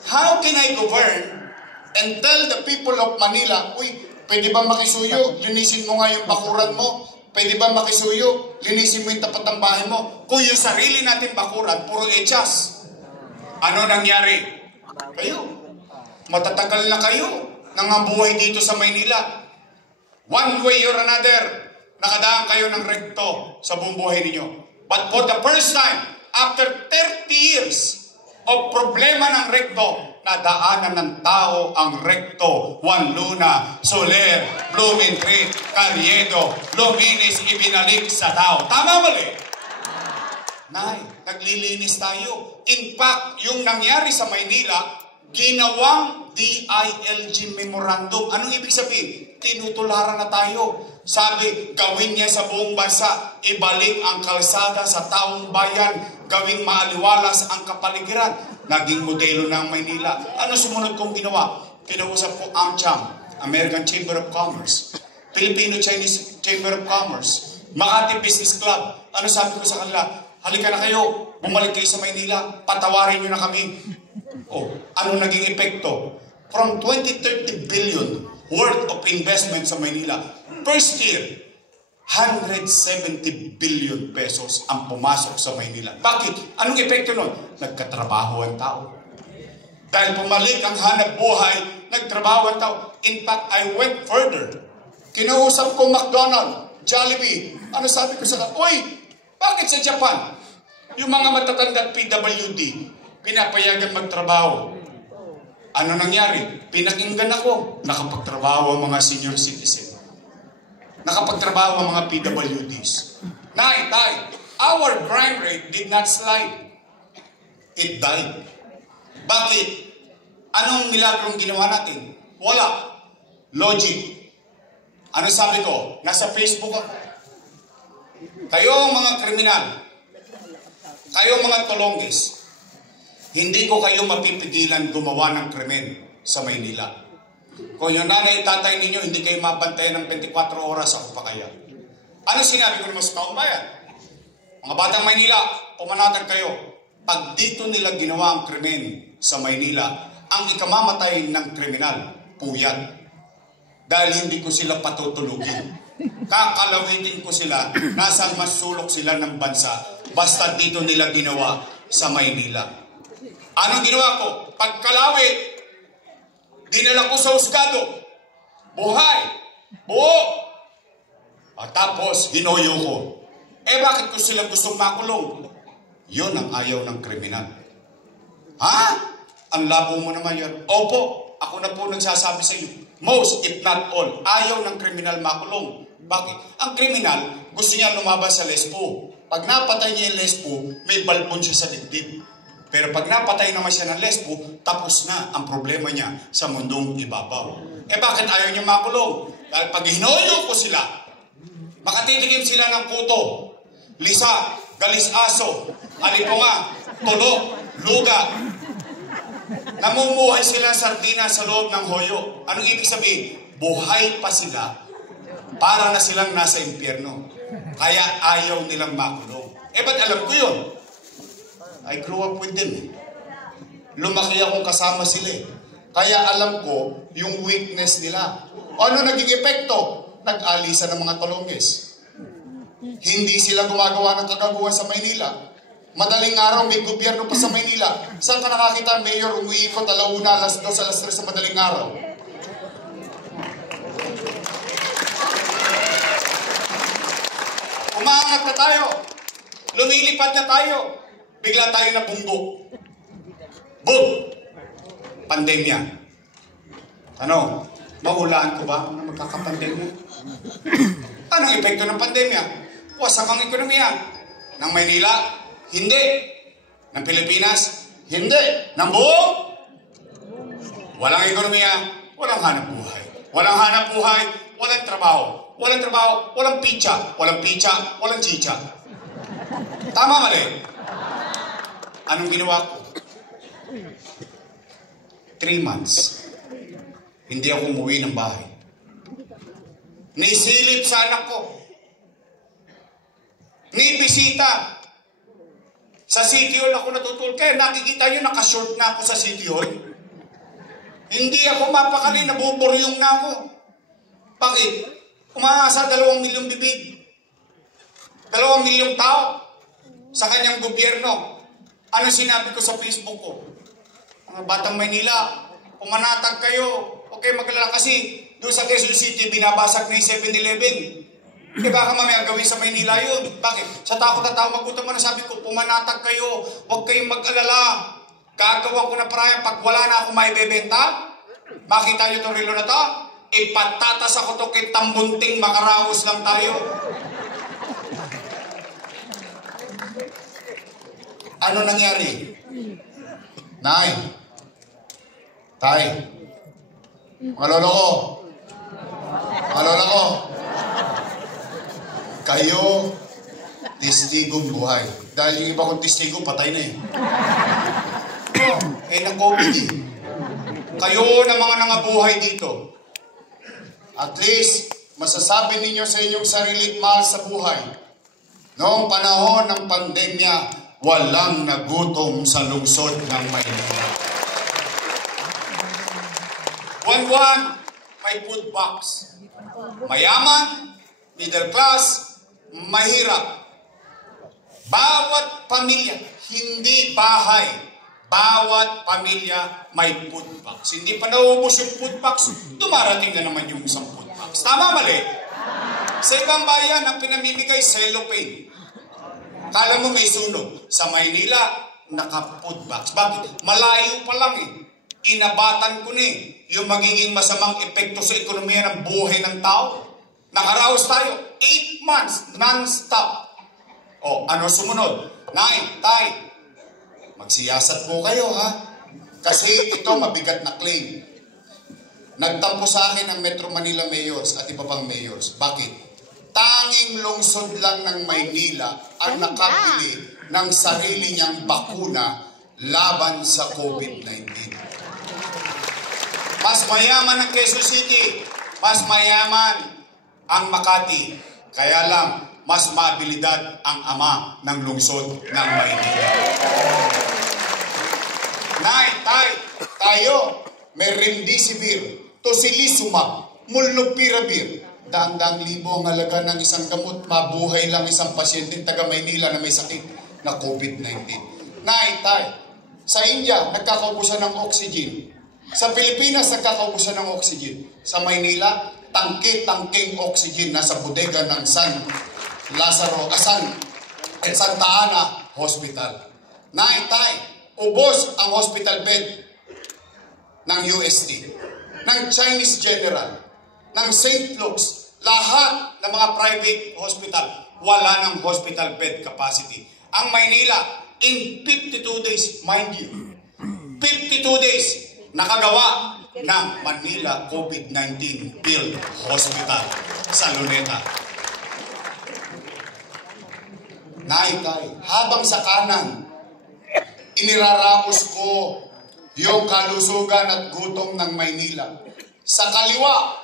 how can I govern and tell the people of Manila, uy, pwede ba makisuyo? Linisin mo nga yung bakuran mo. Pwede ba makisuyo? Linisin mo yung tapat ng bahay mo. Kung yung sarili natin bakuran, puro echas. Ano nangyari? Kayo. Matatagal na kayo ng buhay dito sa Maynila. One way or another, nakadaan kayo ng rekto sa buong buhay ninyo. But for the first time, after 30 years of problema ng rekto, nadaanan ng tao ang rekto. Juan Luna, Soler, Blumentritt, Carriedo, Luminis, ibinalik sa tao. Tama, mali? Nay, naglilinis tayo. In fact, yung nangyari sa Maynila, ginawang DILG memorandum. Anong ibig sabihin? Tinutularan na tayo. Sabi, gawin niya sa buong bansa. Ibalik ang kalsada sa taong bayan. Gawing maaliwalas ang kapaligiran. Naging modelo ng Maynila. Ano sumunod kong ginawa? Kinausap ko AmCham, American Chamber of Commerce, Filipino-Chinese Chamber of Commerce, Makati Business Club. Ano sabi ko sa kanila? Halika na kayo, bumalik kayo sa Maynila, patawarin nyo na kami. Oh, ano naging epekto? From 20-30 billion worth of investment sa Maynila, first year, 170 billion pesos ang pumasok sa Maynila. Bakit? Anong epekto nun? Nagkatrabaho ang tao. Dahil pumalik ang hanap buhay, nagtrabaho ang tao. In fact, I went further. Kinausap ko McDonald's, Jollibee. Ano sabi ko sa kanila? Uy, bakit sa Japan? Yung mga matatanda PWD, pinapayagan magtrabaho. Ano nangyari? Pinakinggan ako. Nakapagtrabaho ang mga senior citizen. Nakapagtrabaho ang mga PWDs. Tay, our crime rate did not slide. It died. Bakit? Anong milagrong ginawa natin? Wala. Logic. Ano sabi ko? Nasa Facebook ako. Kayong mga kriminal, kayong mga tolonggis, hindi ko kayo mapipigilan gumawa ng krimen sa Maynila. Kung yung nanay at tatay ninyo, hindi kayo mabantayan ng 24 oras, ako pa kaya. Ano sinabi ko naman sa taong bayan? Mga batang Maynila, pumanatag kayo. Pag dito nila ginawa ang krimen sa Maynila, ang ikamamatay ng kriminal, puyat. Dahil hindi ko sila patutulugin. Kakalawitin ko sila, nasa masulok sila ng bansa, basta dito nila ginawa sa Maynila. Anong ginawa ko? Pagkalawi, dinala ko sa husgado. Buhay. Buo. At tapos, hinoyo ko. Bakit ko sila gustong makulong? Yun ang ayaw ng kriminal. Ha? Ang labo mo naman yan. Opo, ako na po nagsasabi sa inyo. Most, if not all, ayaw ng kriminal makulong. Bakit? Ang kriminal, gusto niya lumabas sa lespo. Pag napatay niya yung lespo, may balbon siya sa dibdib. Pero pag napatay naman siya ng lespo, tapos na ang problema niya sa mundong ibabaw. Bakit ayaw niya makulong? Dahil pag hinoyo ko sila, makatitigim sila ng kuto, lisa, galis-aso, alipunga, tulo, luga. Namumuhay sila sardina sa loob ng hoyo. Anong ibig sabihin? Buhay pa sila para na silang nasa impyerno. Kaya ayaw nilang makulong. Ba't alam ko yun? I grew up with them. Lumaki akong kasama sila. Kaya alam ko yung weakness nila. Ano naging epekto? Nag-alisan ng mga talongges. Hindi sila gumagawa ng kagaguhan sa Maynila. Madaling araw, may gobyerno pa sa Maynila. Saan ka nakakita, Mayor, umiikot alauna, alas 2, alas 3 sa madaling araw? Umaangat na tayo. Lumilipad na tayo. Bigla tayo na bunggo. Boom! Pandemya. Ano? Mahulaan ko ba na magkakapandemya? Anong epekto ng pandemya? Wasak ang ekonomiya. Ng Maynila? Hindi. Ng Pilipinas? Hindi. Ng buong? Walang ekonomiya, walang hanap buhay. Walang hanap buhay, walang trabaho. Walang trabaho, walang pizza. Walang pizza, walang chicha. Tama mali? Anong ginawa ko? 3 months. Hindi ako umuwi ng bahay. Nisilip sa anak ko. Nibisita. Sa City Hall ako natutulog. Kaya nakikita nyo, nakashort na ako sa City Hall. Hindi ako mapakali, nabuburyong na ako. Bakit? Umaasa 2 milyong bibig. 2 milyong tao sa kanyang gobyerno. Ano sinabi ko sa Facebook ko? Mga batang Maynila, pumanatag kayo. Okay, maglala kasi doon sa Quezon City, binabasag na yung 7-Eleven. Baka mamaya gawin sa Maynila yun. Bakit? Sa takot na tao magutom mo na sabi ko, pumanatag kayo. Huwag kayong mag-alala. Gagawa ko na paraya pag wala na akong maibebenta. Makita nyo itong relo na to? Ipatatas ako to kay Tambunting, makaraos lang tayo. Ano nangyari? Nay, tay, mga lolo ko, mga lola ko, kayo, testigong buhay. Dahil yung iba kong testigo, patay na na-COVID eh. Kayo na mga nangabuhay dito. At least, masasabi ninyo sa inyong sarili mahal sa buhay. Noong panahon ng pandemya, walang nagutom sa lungsod ng Maynila. Buwan-buwan, may food box. Mayaman, middle class, mahirap. Bawat pamilya, hindi bahay. Bawat pamilya may food box. Hindi pa nauubos yung food box, dumarating na naman yung isang food box. Tama mali? Sa ibang bayan, ang pinamimigay, cellophane. Kala mo may sunog. Sa Maynila, naka-food box. Bakit? Malayo pa lang eh. Inabatan ko na eh. Yung magiging masamang epekto sa ekonomiya ng buhay ng tao. Nakaraos tayo. 8 months, non-stop. O, ano sumunod? Nay, tay, magsiyasat po kayo ha. Kasi ito mabigat na claim. Nagtampo sa akin ang Metro Manila Mayors at iba pang mayors. Bakit? Tanging lungsod lang ng Maynila ang nakabili ng sarili niyang bakuna laban sa COVID-19. Mas mayaman ang Quezon City, mas mayaman ang Makati. Kaya lang, mas maabilidad ang ama ng lungsod ng Maynila. Nay, tay, tayo, may remdesivir, tocilizumab, molnupiravir. Daang-daang libo ang halaga ng isang gamot, mabuhay lang isang pasyente taga Maynila na may sakit na COVID-19. Nay, tay, Sa India, nagkakaubusan ng oxygen. Sa Pilipinas, nagkakaubusan ng oxygen. Sa Maynila, tangke-tangkeng oxygen nasa bodega ng Santa Ana Hospital. Naitay, ubos ang hospital bed ng UST, ng Chinese General, ng St. Luke's, lahat ng mga private hospital, wala ng hospital bed capacity. Ang Maynila, in 52 days, mind you, 52 days, nakagawa ng Manila COVID-19 Field Hospital sa Luneta. Naitay, habang sa kanan, iniraraos ko yung kalusugan at gutom ng Maynila. Sa kaliwa,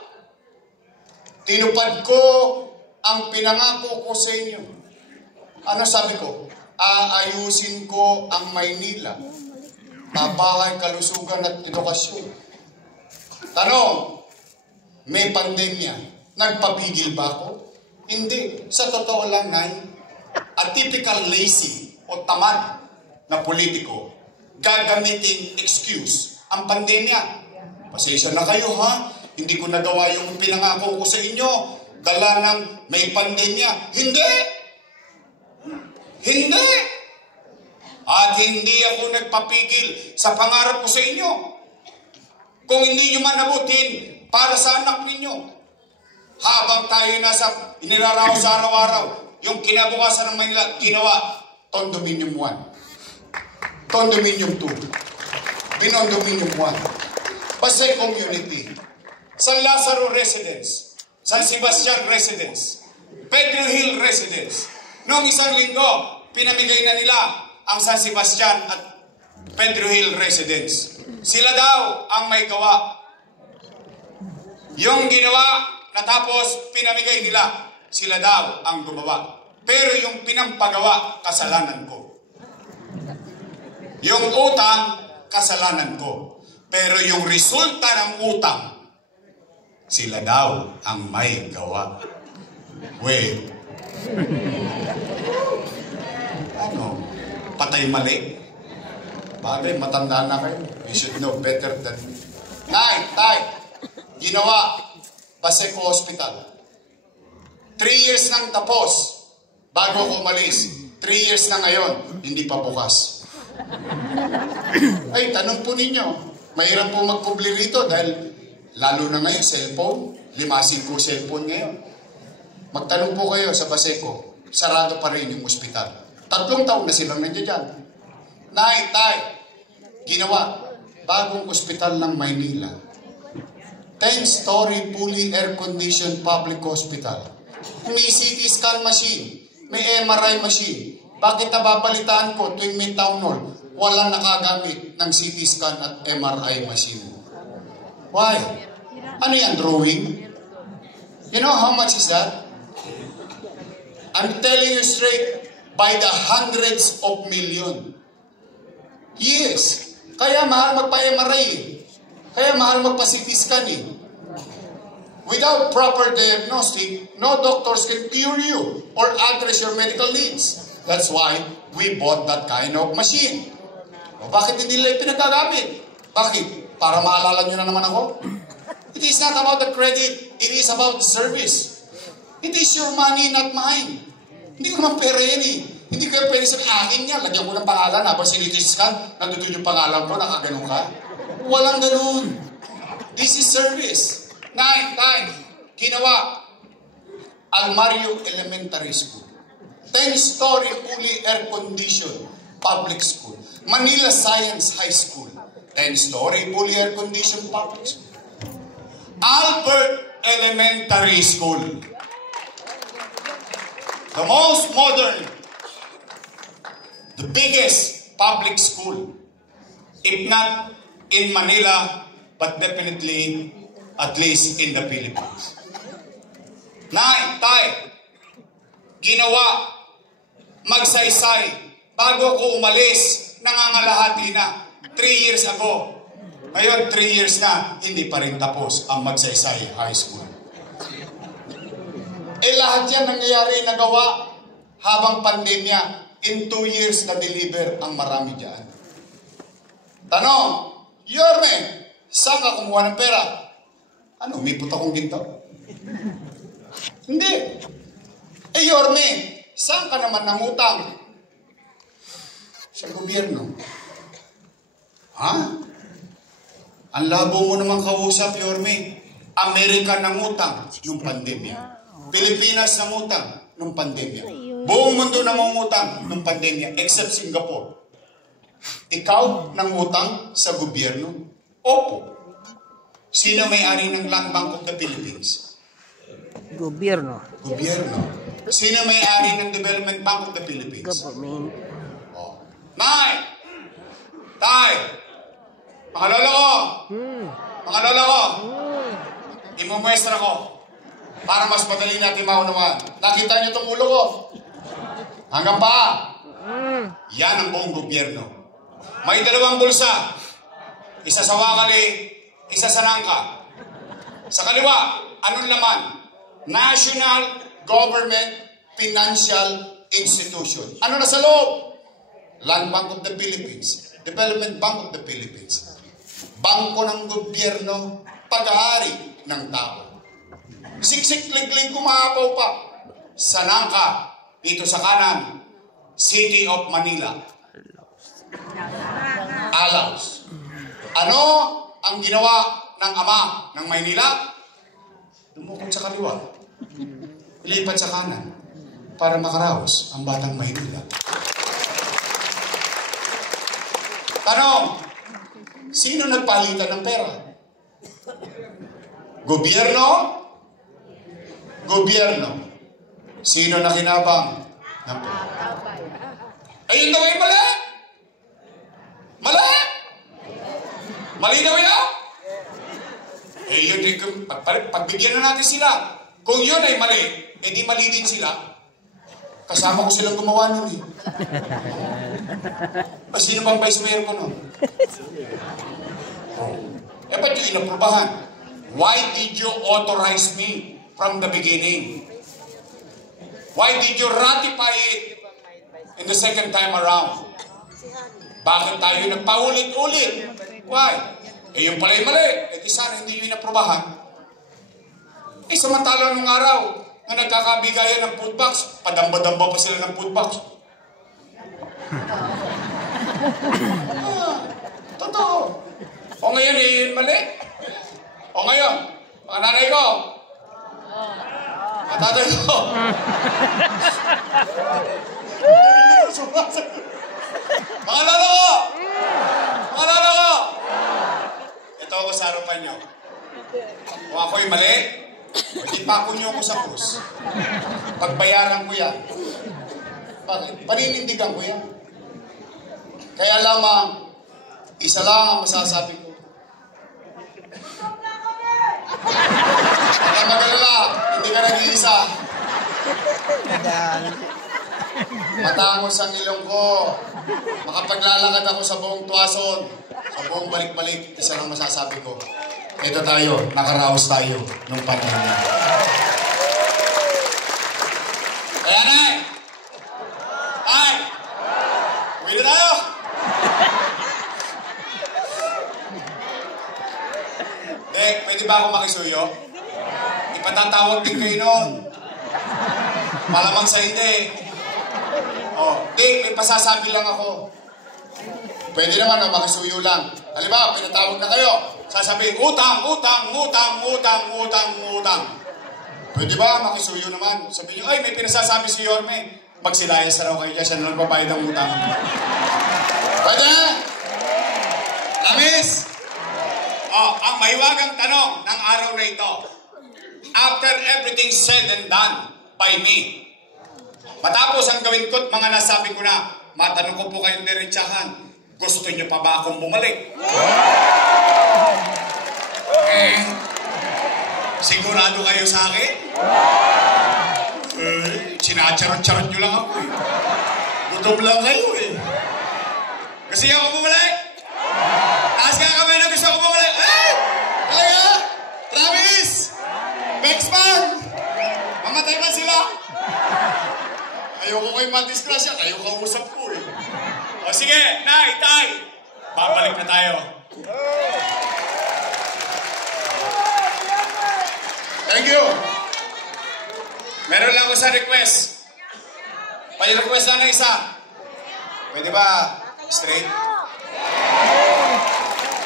tinupad ko ang pinangako ko sa inyo. Ano sabi ko? Aayusin ko ang Maynila. Babahay, kalusugan at edukasyon. Tanong, may pandemya. Nagpapigil ba ako? Hindi. Sa totoo lang, Nay, a typical lazy o tamad na politiko gagamitin excuse ang pandemya. Pasensya na kayo, ha? Hindi ko nagawa yung pinangako ko sa inyo. Dala ng may pandemya. Hindi! Hindi! At hindi ako nagpapigil sa pangarap ko sa inyo. Kung hindi nyo man abutin para sa anak ninyo. Habang tayo nasa iniraraw sa araw-araw, yung kinabukasan ng Manila, ginawa, Condominium 1. Condominium 2. Pinondominium 1. Pasay Community. San Lazaro Residence. San Sebastian Residence. Pedro Hill Residence. Noong isang linggo, pinamigay na nila ang San Sebastian at Pedro Hill Residence. Sila daw ang may gawa. Yung ginawa, natapos pinamigay nila, sila daw ang gumawa. Pero yung pinampagawa, kasalanan ko. Yung utang, kasalanan ko. Pero yung resulta ng utang, sila daw ang may gawa. Wait. Ano? Patay mali? Bagay, matanda na kayo. You should know better than me. Tay, ginawa, Paseco Hospital. 3 years nang tapos, bago ko umalis. 3 years na ngayon, hindi pa bukas. Ay, tanong po ninyo, mahirap po magpubli rito dahil lalo na ngayon, cellphone. Limasin po cellphone ngayon. Magtanong po kayo sa Paseco, sarado pa rin yung ospital. 3 taon na silang nandiyan dyan. Tay, ginawa, bagong ospital ng Maynila. 10-story fully air-conditioned public hospital. May CT scan machine, may MRI machine. Bakit nababalitaan ko tuwing may town hall, walang nakagamit ng CT scan at MRI machine? Why? Ano yan, drawing? You know how much is that? I'm telling you straight, by the hundreds of million. Yes. Kaya mahal magpa-MRI eh. Kaya mahal magpa-CT scan eh. Without proper diagnostic, no doctors can cure you or address your medical needs. That's why we bought that kind of machine. O bakit hindi nila pinagagamit? Bakit? Para maalala nyo na naman ako? It is not about the credit. It is about the service. It is your money, not mine. Hindi ko naman pera yan eh. Hindi kayo pwede sabihin, akin yan. Lagyan ko ng pangalan. Habang sinitiskan, nandun yung pangalan ko, nakaganon ka. Walang ganun. This is service. Tay, ginawa. Almario Elementary School. 10-story fully air-conditioned public school. Manila Science High School. 10-story fully air-conditioned public school. Albert Elementary School. The most modern, the biggest public school, if not in Manila, but definitely at least in the Philippines. Tay, ginawa, magsaysay, bago ako umalis, nangangalahati na, 3 years ago. Ngayon, 3 years na, hindi pa rin tapos ang Magsaysay High School. Lahat yan nangyayari, nagawa habang pandemya. In 2 years na-deliver ang marami dyan. Tanong, Yorme, saan ka kumuha ng pera? Ano, umipot akong ginto? Hindi. Yorme, saan ka naman nangutang? Sa gobyerno. Ha? Ang labo mo naman kausap, Yorme. Amerika nangutang yung pandemya. Pilipinas nangutang nung pandemya. Buong mundo nangungutang nung pandemya, except Singapore. Ikaw nangutang sa gobyerno? Opo. Sino may-ari ng Land Bank of the Philippines? Gobyerno. Gobyerno. Sino may-ari ng Development Bank of the Philippines? Government. Oh. Nay! Tay! Mga lola ko! Mga lola ko! Imumuestra ko para mas madali natin maunawaan. Nakita niyo itong ulo ko? Hanggang paa. Yan ang buong gobyerno. May dalawang bulsa. Isa sa wakali, isa sa nangka. Sa kaliwa, anong laman? National Government Financial Institution. Ano na sa loob? Land Bank of the Philippines. Development Bank of the Philippines. Bangko ng gobyerno, pag-aari ng tao. Siksik-liglig kumapaw pa. Sa nangka, dito sa kanan, City of Manila. Alaus. Ano ang ginawa ng ama ng Maynila? Dumukot sa kaliwa. Ilipat sa kanan para makaraos ang batang Maynila. Tanong, sino nagpalitan ng pera? Gobyerno? Gobyerno. Sino nakinabang ng pera? Ayun daw ay mali! Mali! Mali daw yan? Yun din, pagbigyan na natin sila. Kung yun ay mali, di mali din sila. Kasama ko silang gumawa nun eh. Sino bang vice mayor ko nun? Ba't yung inaprobahan? Why did you authorize me from the beginning? Why did you ratify it in the second time around? Bakit tayo nagpaulit-ulit? Why? Yung pala yung mali. Di sana hindi yung inaprobahan. Samantala nung araw na nagkakabigayan ng food box, padamba-damba pa sila ng food box. Totoo. O ngayon, yun mali. O ngayon, mga nanay ko, mga tatay ko, mga lolo ko, mga lolo ko, ito ako sa harapan nyo. Kung ako'y mali, ipako nyo ako sa krus. Pagbayaran ko yan. Bakit? Paninindigan ko yan. Kaya lamang, isa lang ang masasabi ko. Huwag magalala, hindi ka nag-iisa. Matangos ang ilong ko. Makapaglalakad ako sa buong Tuason, sa buong balik-balik, isa lang masasabi ko. Ito tayo, nakaraos tayo nung pandemya. Kaya nay! Ay! Uwi na tayo! Pwede ba ako makisuyo? Ipatatawag din kayo noon. Malamang sa hindi. May pasasabi lang ako. Pwede naman na makisuyo lang. Halimbawa, pinatawag na kayo. Sasabihin, utang, utang, utang, utang, utang, utang. Pwede ba makisuyo naman? Sabihin nyo, ay, may pinasasabi si Yorme. Magsilayas na raw kayo dyan, siya na nagbabayad ng utang. Pwede? Lamis? Ang mahiwagang tanong ng araw na ito. After everything said and done by me, matapos ang gawin ko't mga nasabi ko na, matanong ko po kayong diretsahan, gusto nyo pa ba akong bumalik? Sigurado kayo sa akin? Sinacharot-charot nyo lang ako eh. Gutom lang kayo eh. Kasi ako bumalik? Taas ka kamay na gusto ako bumalik. Talaga? Travis! Bexman! Mamatay ba sila? Ayoko kayo madisgrasya. Kayo kausap ko eh. O sige, nay, tay. babalik na tayo. Thank you. Meron lang ako sa request. Pa-request lang na isa. Pwede ba straight?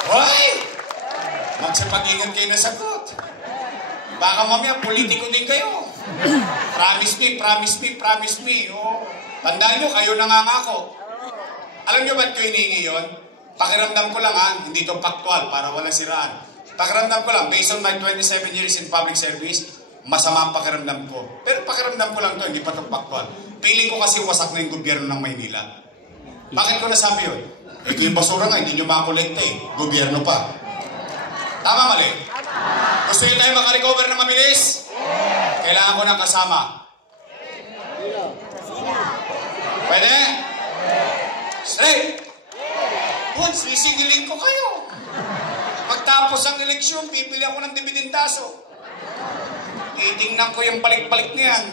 Hoy! Magsipag-ingat kayo na sagot. Baka mamaya politiko din kayo. Promise me, promise me, promise me. Oh. Tandaan nyo, kayo nangangako. Alam nyo ba't ko hinihingi yun? Pakiramdam ko lang hindi to factual para walang siraan. Pakiramdam ko lang, based on my 27 years in public service, masama ang pakiramdam ko. Pero pakiramdam ko lang to, hindi pa to factual. Piling ko kasi wasak na yung gobyerno ng Maynila. Bakit ko nasabi yun? Yung basura nga, hindi nyo makakolekta gobyerno pa. Tama, mali? Gusto nyo tayo makarecover na mabilis? Kailangan ko ng kasama. Pwede? Straight! Huwag, sisingilin ko kayo. Pagtapos ang eleksyon, bibili ako ng dividindaso. Titingnan ko yung balik-balik niyan.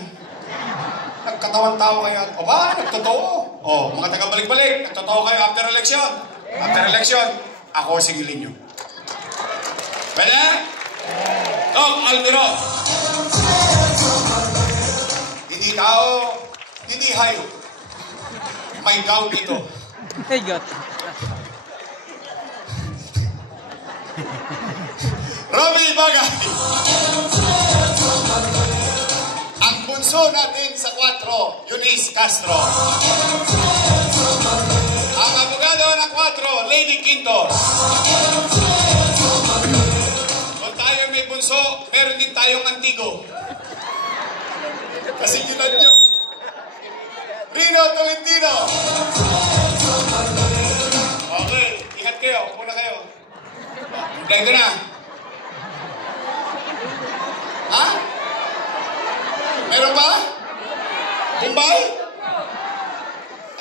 Nagkatawan-tao kayo. O ba? Nagtotoo. O, mga taga-balik-balik, nagtotoo kayo after election. After election, ako singilin nyo. Pwede? Dok, Alviro. Hindi tao, hindi hayo. May gout ito. May gout. Romy Bagay. Ang bunso natin sa 4, Eunice Castro. Ang abogado ng 4, Lady Quintos. Kung tayo may bunso, meron din tayong antigo. Kasi yun nyo. Rino Tolentino. Okay, ingat kayo. Upo na kayo. Imply ko na. Ha? Meron ba? Pumbay?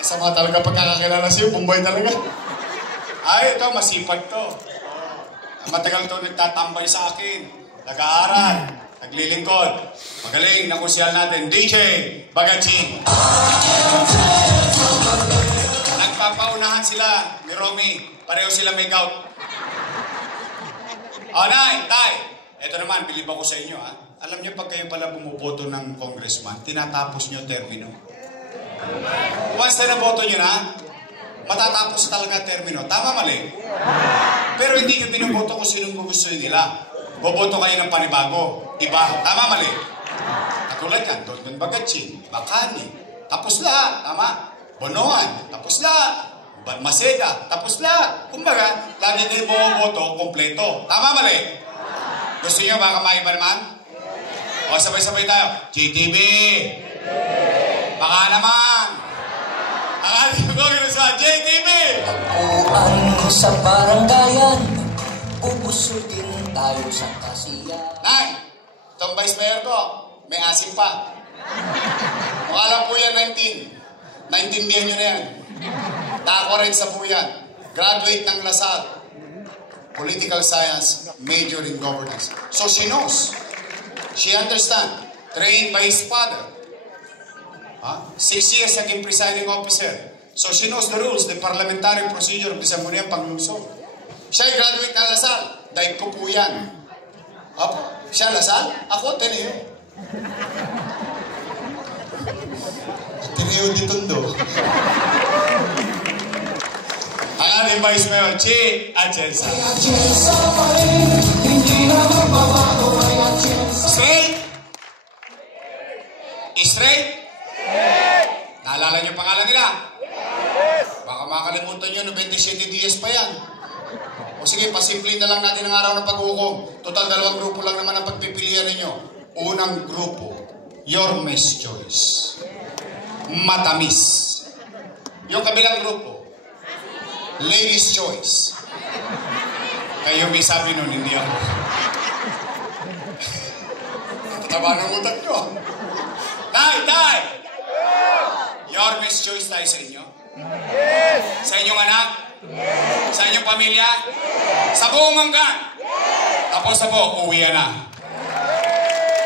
Sama talaga pagkakakilala sa'yo. Pumbay talaga. Ay, ito, masipag to. Matagal to nagtatambay sa akin. Nag-aaral. Naglilingkod. Magaling na kusyal natin. DJ Bagachi. Nagpapaunahan sila ni Romy. Pareho sila may gout. O, Nay, Tay. Ito naman, bilib ako sa inyo, Alam niyo, pag kayo pala bumuboto ng congressman, tinatapos niyo termino. Once na naboto niyo na, matatapos talaga termino. Tama, mali? Pero hindi niyo binuboto kung sinong gusto nila. Boboto kayo ng panibago. Iba. Tama, mali? Katulad yan, Dondon Bagachi, Bacani, tapos lahat. Tama? Bonoan, tapos lahat. Maseda, tapos lahat. Kumbaga, lagi kayo bumoboto, kompleto. Tama, mali? Gusto niyo baka maiba naman? O, sabay-sabay tayo. GTV! Baka naman! Ang ating congressman, JTV! Tagpuan sa baranggayan, bubusutin tayo sa kasiya. Nay, itong vice mayor ko, may asim pa. Kung alam po yan, 19. Naintindihan nyo na yan. Nako rin sa po yan. Graduate ng Lasal. Political science, major in governance. So she knows. She understands. Trained by his father. 6 years naging presiding officer. So she knows the rules, the parliamentary procedure of the Sangguniang Panglungsod. Siya ay graduate ng Lasal. Dahil ko po yan. Apo, siya Lasal? Ako, Ateneo. Ateneo di Tondo. Ang ating Vice Mayor, Chi Atienza. Straight? Straight? Naalala niyo pangalan nila? Baka makalimutan niyo, 97 Diaz pa yan. O sige, pasimple na lang natin ang araw ng pag-ukom. Total, 2 grupo lang naman ang pagpipilian ninyo. Unang grupo, Yormes Choice. Matamis. Yung kabilang grupo, Ladies' Choice. Kayo may sabi nun, hindi ako. Taba ng utak nyo. Tay! Yormes Choice tayo sa inyo? Yes! Sa inyong anak? Yes! Sa inyong pamilya? Yes! Sa buong hanggan? Yes! Tapos na po, uwi na.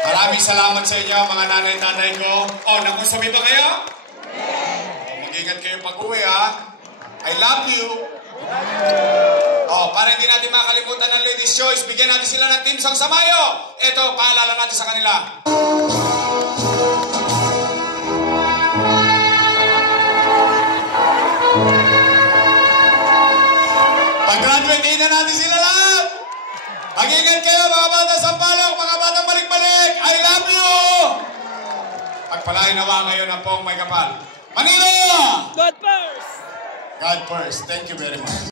Maraming salamat sa inyo, mga nanay at tatay ko. Naku, sabi ba kayo? Yes! Mag-ingat kayo pag-uwi, I love you. Oh, para hindi natin makalimutan ng Ladies' Choice, bigyan natin sila ng team song sa Mayo. Ito, paalala natin sa kanila. Pag-graduate, na natin sila lahat. Mag-ingat kayo, mga bata sa palok, mga bata balik-balik. I love you! Pagpalain nawa kayo ng pong may kapal. Manila! God first! God first. Thank you very much.